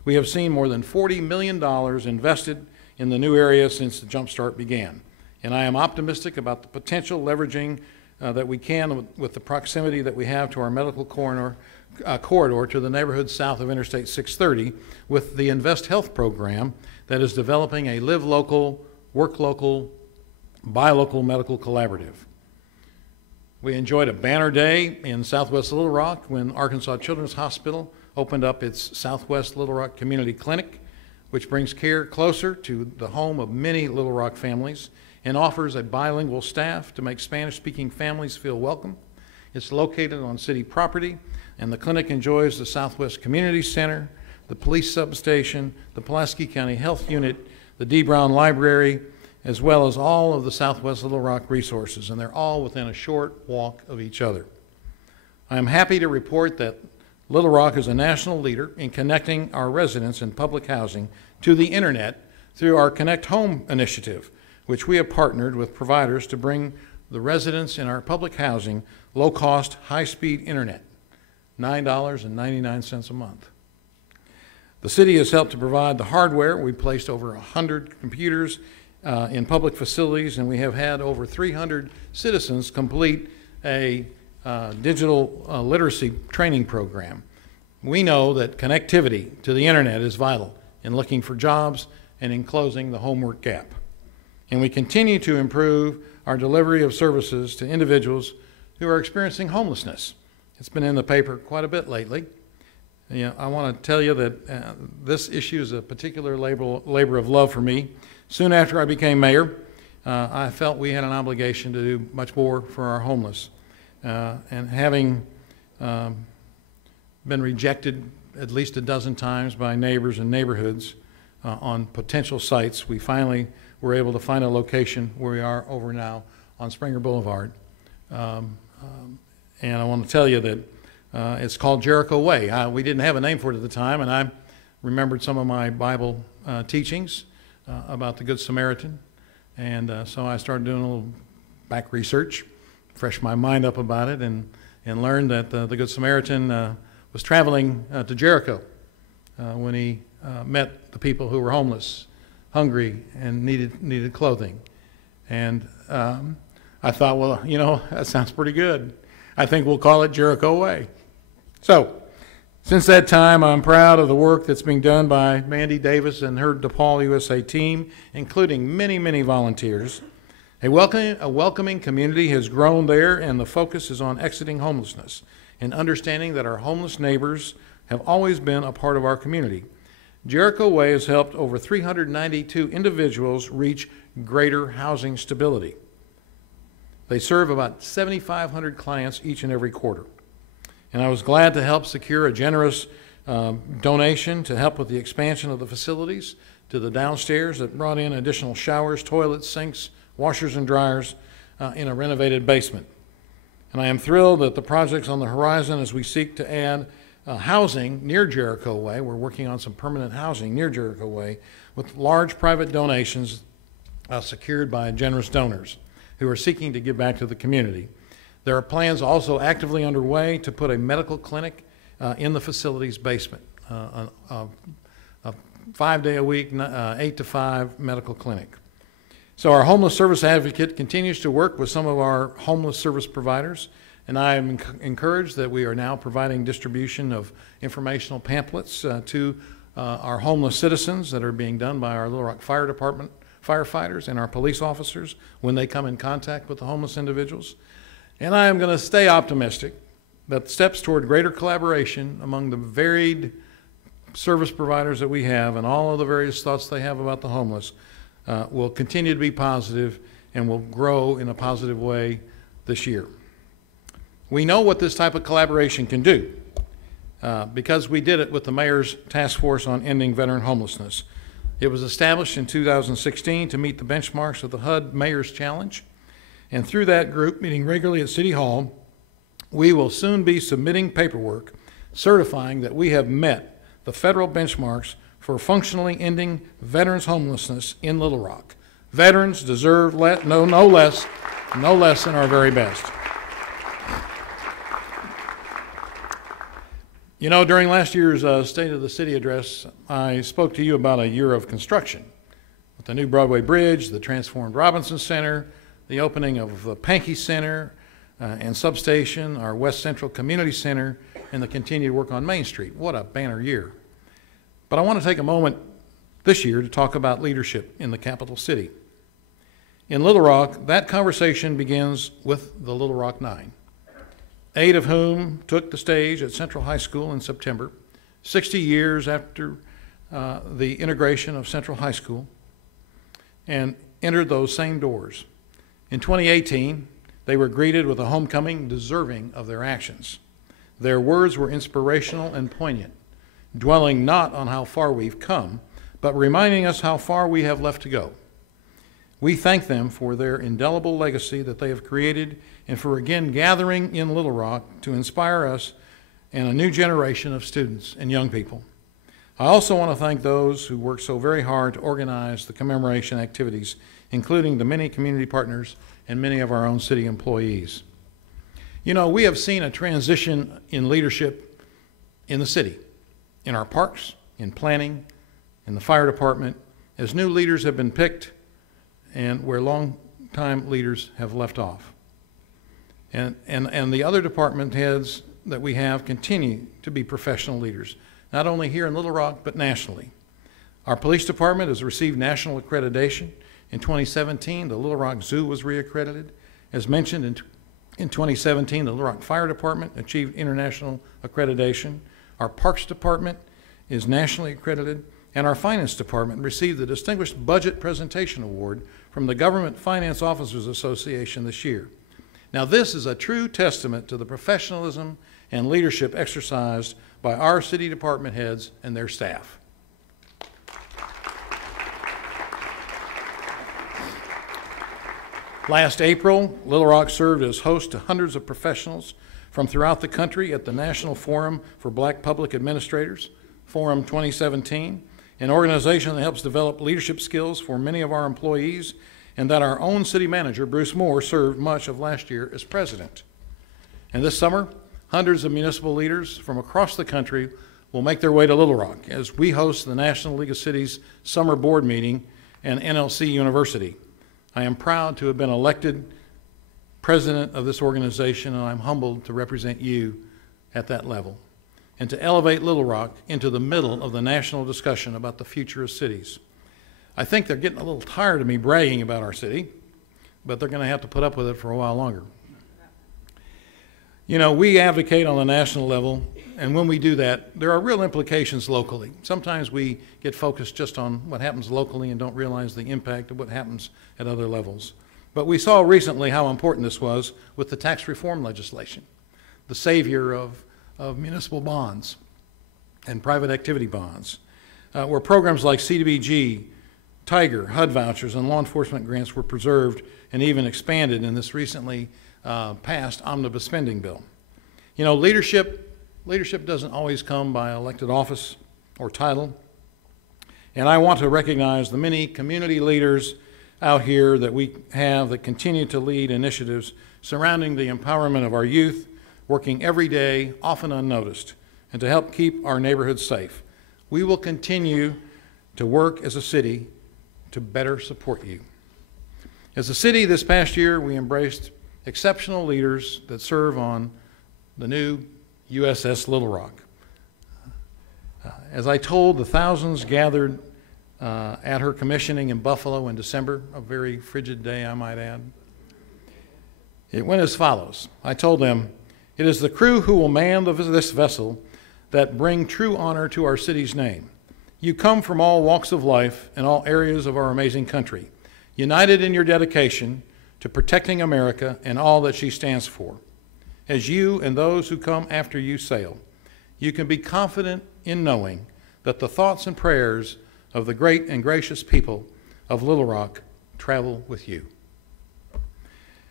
We have seen more than $40 million invested in the new area since the Jump Start began. And I am optimistic about the potential leveraging that we can with the proximity that we have to our medical corridor to the neighborhood south of Interstate 630 with the Invest Health program that is developing a live local, work local, buy local medical collaborative. We enjoyed a banner day in Southwest Little Rock when Arkansas Children's Hospital opened up its Southwest Little Rock Community Clinic, which brings care closer to the home of many Little Rock families and offers a bilingual staff to make Spanish-speaking families feel welcome. It's located on city property, and the clinic enjoys the Southwest Community Center, the police substation, the Pulaski County Health Unit, the D. Brown Library, as well as all of the Southwest Little Rock resources, and they're all within a short walk of each other. I am happy to report that Little Rock is a national leader in connecting our residents in public housing to the internet through our Connect Home initiative, which we have partnered with providers to bring the residents in our public housing low-cost, high-speed internet, $9.99 a month. The city has helped to provide the hardware. We placed over 100 computers in public facilities, and we have had over 300 citizens complete a digital literacy training program. We know that connectivity to the internet is vital in looking for jobs and in closing the homework gap. And we continue to improve our delivery of services to individuals who are experiencing homelessness. It's been in the paper quite a bit lately. You know, I want to tell you that this issue is a particular labor of love for me. Soon after I became mayor, I felt we had an obligation to do much more for our homeless. And having been rejected at least a dozen times by neighbors and neighborhoods on potential sites, we finally were able to find a location where we are over now on Springer Boulevard. And I want to tell you that it's called Jericho Way. We didn't have a name for it at the time, and I remembered some of my Bible teachings about the Good Samaritan. And so I started doing a little back research, freshed my mind up about it, and learned that the Good Samaritan was traveling to Jericho when he met the people who were homeless, hungry, and needed clothing. And I thought, well, you know, that sounds pretty good. I think we'll call it Jericho Way. So, since that time, I'm proud of the work that's being done by Mandy Davis and her DePaul USA team, including many, many volunteers. A welcoming community has grown there, and the focus is on exiting homelessness and understanding that our homeless neighbors have always been a part of our community. Jericho Way has helped over 392 individuals reach greater housing stability. They serve about 7,500 clients each and every quarter. And I was glad to help secure a generous donation to help with the expansion of the facilities to the downstairs that brought in additional showers, toilets, sinks, washers and dryers in a renovated basement. And I am thrilled that the project's on the horizon as we seek to add housing near Jericho Way. We're working on some permanent housing near Jericho Way with large private donations secured by generous donors who are seeking to give back to the community. There are plans also actively underway to put a medical clinic in the facility's basement, a 5-day-a-week, 8 to 5 medical clinic. So our homeless service advocate continues to work with some of our homeless service providers, and I am encouraged that we are now providing distribution of informational pamphlets to our homeless citizens that are being done by our Little Rock Fire Department firefighters and our police officers when they come in contact with the homeless individuals. And I am going to stay optimistic that steps toward greater collaboration among the varied service providers that we have and all of the various thoughts they have about the homeless will continue to be positive and will grow in a positive way this year. We know what this type of collaboration can do because we did it with the Mayor's Task Force on Ending Veteran Homelessness. It was established in 2016 to meet the benchmarks of the HUD Mayor's Challenge. And through that group, meeting regularly at City Hall, we will soon be submitting paperwork certifying that we have met the federal benchmarks for functionally ending veterans' homelessness in Little Rock. Veterans deserve no less than our very best. You know, during last year's State of the City address, I spoke to you about a year of construction with the new Broadway Bridge, the transformed Robinson Center, the opening of the Pankey Center and substation, our West Central Community Center, and the continued work on Main Street. What a banner year. But I want to take a moment this year to talk about leadership in the capital city. In Little Rock, that conversation begins with the Little Rock Nine, 8 of whom took the stage at Central High School in September, 60 years after the integration of Central High School, and entered those same doors. In 2018, they were greeted with a homecoming deserving of their actions. Their words were inspirational and poignant. dwelling not on how far we've come, but reminding us how far we have left to go. We thank them for their indelible legacy that they have created and for again gathering in Little Rock to inspire us and a new generation of students and young people. I also want to thank those who worked so very hard to organize the commemoration activities, including the many community partners and many of our own city employees. You know, we have seen a transition in leadership in the city, in our parks, in planning, in the fire department, as new leaders have been picked and where long-time leaders have left off. And the other department heads that we have continue to be professional leaders, not only here in Little Rock, but nationally. Our police department has received national accreditation. In 2017, the Little Rock Zoo was reaccredited. As mentioned, in 2017, the Little Rock Fire Department achieved international accreditation. Our Parks Department is nationally accredited, and our Finance Department received the Distinguished Budget Presentation Award from the Government Finance Officers Association this year. Now, this is a true testament to the professionalism and leadership exercised by our city department heads and their staff. Last April, Little Rock served as host to hundreds of professionals from throughout the country at the National Forum for Black Public Administrators, Forum 2017, an organization that helps develop leadership skills for many of our employees, and that our own city manager, Bruce Moore, served much of last year as president. And this summer, hundreds of municipal leaders from across the country will make their way to Little Rock as we host the National League of Cities Summer Board Meeting and NLC University. I am proud to have been elected president of this organization, and I'm humbled to represent you at that level and to elevate Little Rock into the middle of the national discussion about the future of cities. I think they're getting a little tired of me bragging about our city, but they're going to have to put up with it for a while longer. You know, we advocate on the national level, and when we do that, there are real implications locally. Sometimes we get focused just on what happens locally and don't realize the impact of what happens at other levels. But we saw recently how important this was with the tax reform legislation, the savior of municipal bonds and private activity bonds, where programs like CDBG, Tiger, HUD vouchers, and law enforcement grants were preserved and even expanded in this recently passed omnibus spending bill. You know, leadership doesn't always come by elected office or title, and I want to recognize the many community leaders out here that we have that continue to lead initiatives surrounding the empowerment of our youth, working every day, often unnoticed, and to help keep our neighborhoods safe. We will continue to work as a city to better support you. As a city this past year, we embraced exceptional leaders that serve on the new USS Little Rock. As I told the thousands gathered at her commissioning in Buffalo in December, a very frigid day, I might add, it went as follows. I told them, "It is the crew who will man this vessel that bring true honor to our city's name. You come from all walks of life and all areas of our amazing country, united in your dedication to protecting America and all that she stands for. As you and those who come after you sail, you can be confident in knowing that the thoughts and prayers of the great and gracious people of Little Rock travel with you."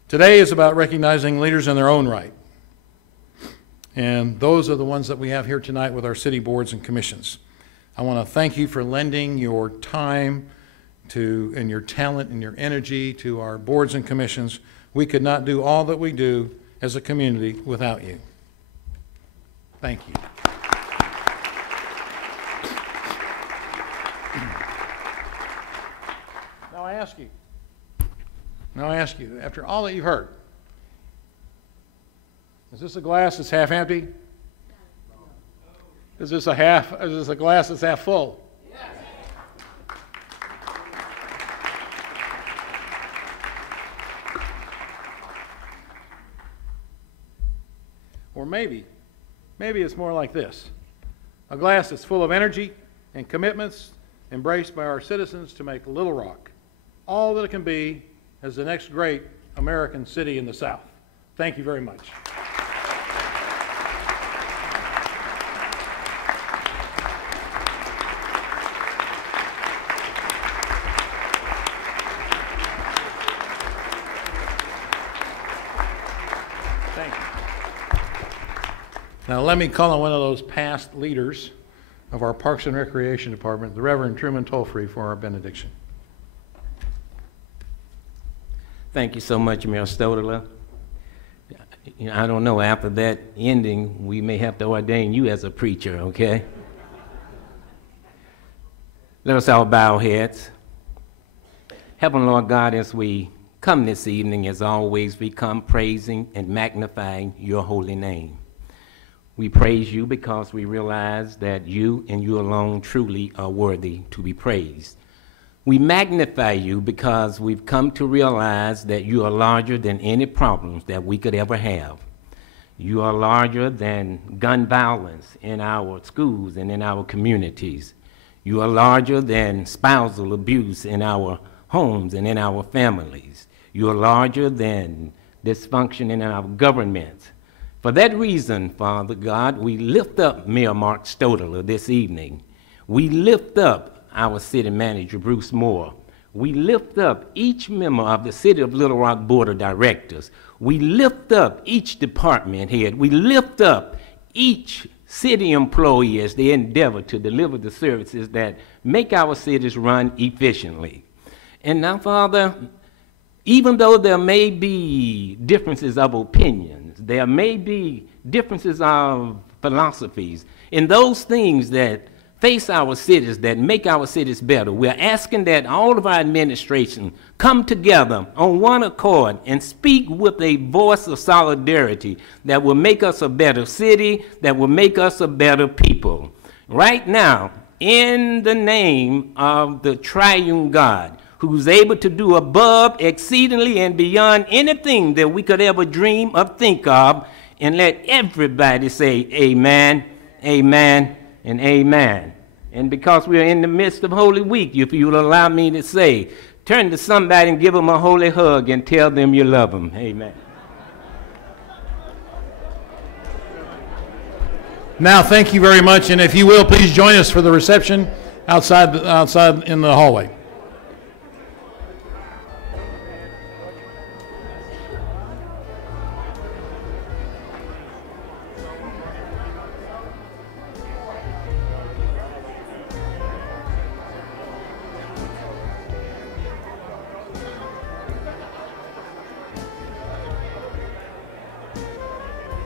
Today is about recognizing leaders in their own right. And those are the ones that we have here tonight with our city boards and commissions. I want to thank you for lending your time and your talent and your energy to our boards and commissions. We could not do all that we do as a community without you. Thank you. Now I ask you, after all that you've heard, is this a glass that's half empty? Is this a glass that's half full? Yes. Or maybe it's more like this. A glass that's full of energy and commitments embraced by our citizens to make Little Rock all that it can be as the next great American city in the South. Thank you very much. Now let me call on one of those past leaders of our Parks and Recreation Department, the Reverend Truman Tolfree, for our benediction. Thank you so much, Mayor Stoddler. You know, I don't know, after that ending, we may have to ordain you as a preacher, okay? Let us all bow our heads. Heavenly Lord God, as we come this evening, as always, we come praising and magnifying your holy name. We praise you because we realize that you and you alone truly are worthy to be praised. We magnify you because we've come to realize that you are larger than any problems that we could ever have. You are larger than gun violence in our schools and in our communities. You are larger than spousal abuse in our homes and in our families. You are larger than dysfunction in our government. For that reason, Father God, we lift up Mayor Mark Stoddler this evening. We lift up our city manager, Bruce Moore. We lift up each member of the City of Little Rock Board of Directors. We lift up each department head. We lift up each city employee as they endeavor to deliver the services that make our cities run efficiently. And now, Father, even though there may be differences of opinions, there may be differences of philosophies, in those things that face our cities, that make our cities better, we're asking that all of our administration come together on one accord and speak with a voice of solidarity that will make us a better city, that will make us a better people. Right now, in the name of the triune God, who's able to do above, exceedingly, and beyond anything that we could ever dream or think of, and let everybody say amen, amen, and amen. And because we are in the midst of Holy Week, if you will allow me to say, turn to somebody and give them a holy hug and tell them you love them. Amen. Now, thank you very much, and if you will, please join us for the reception outside in the hallway.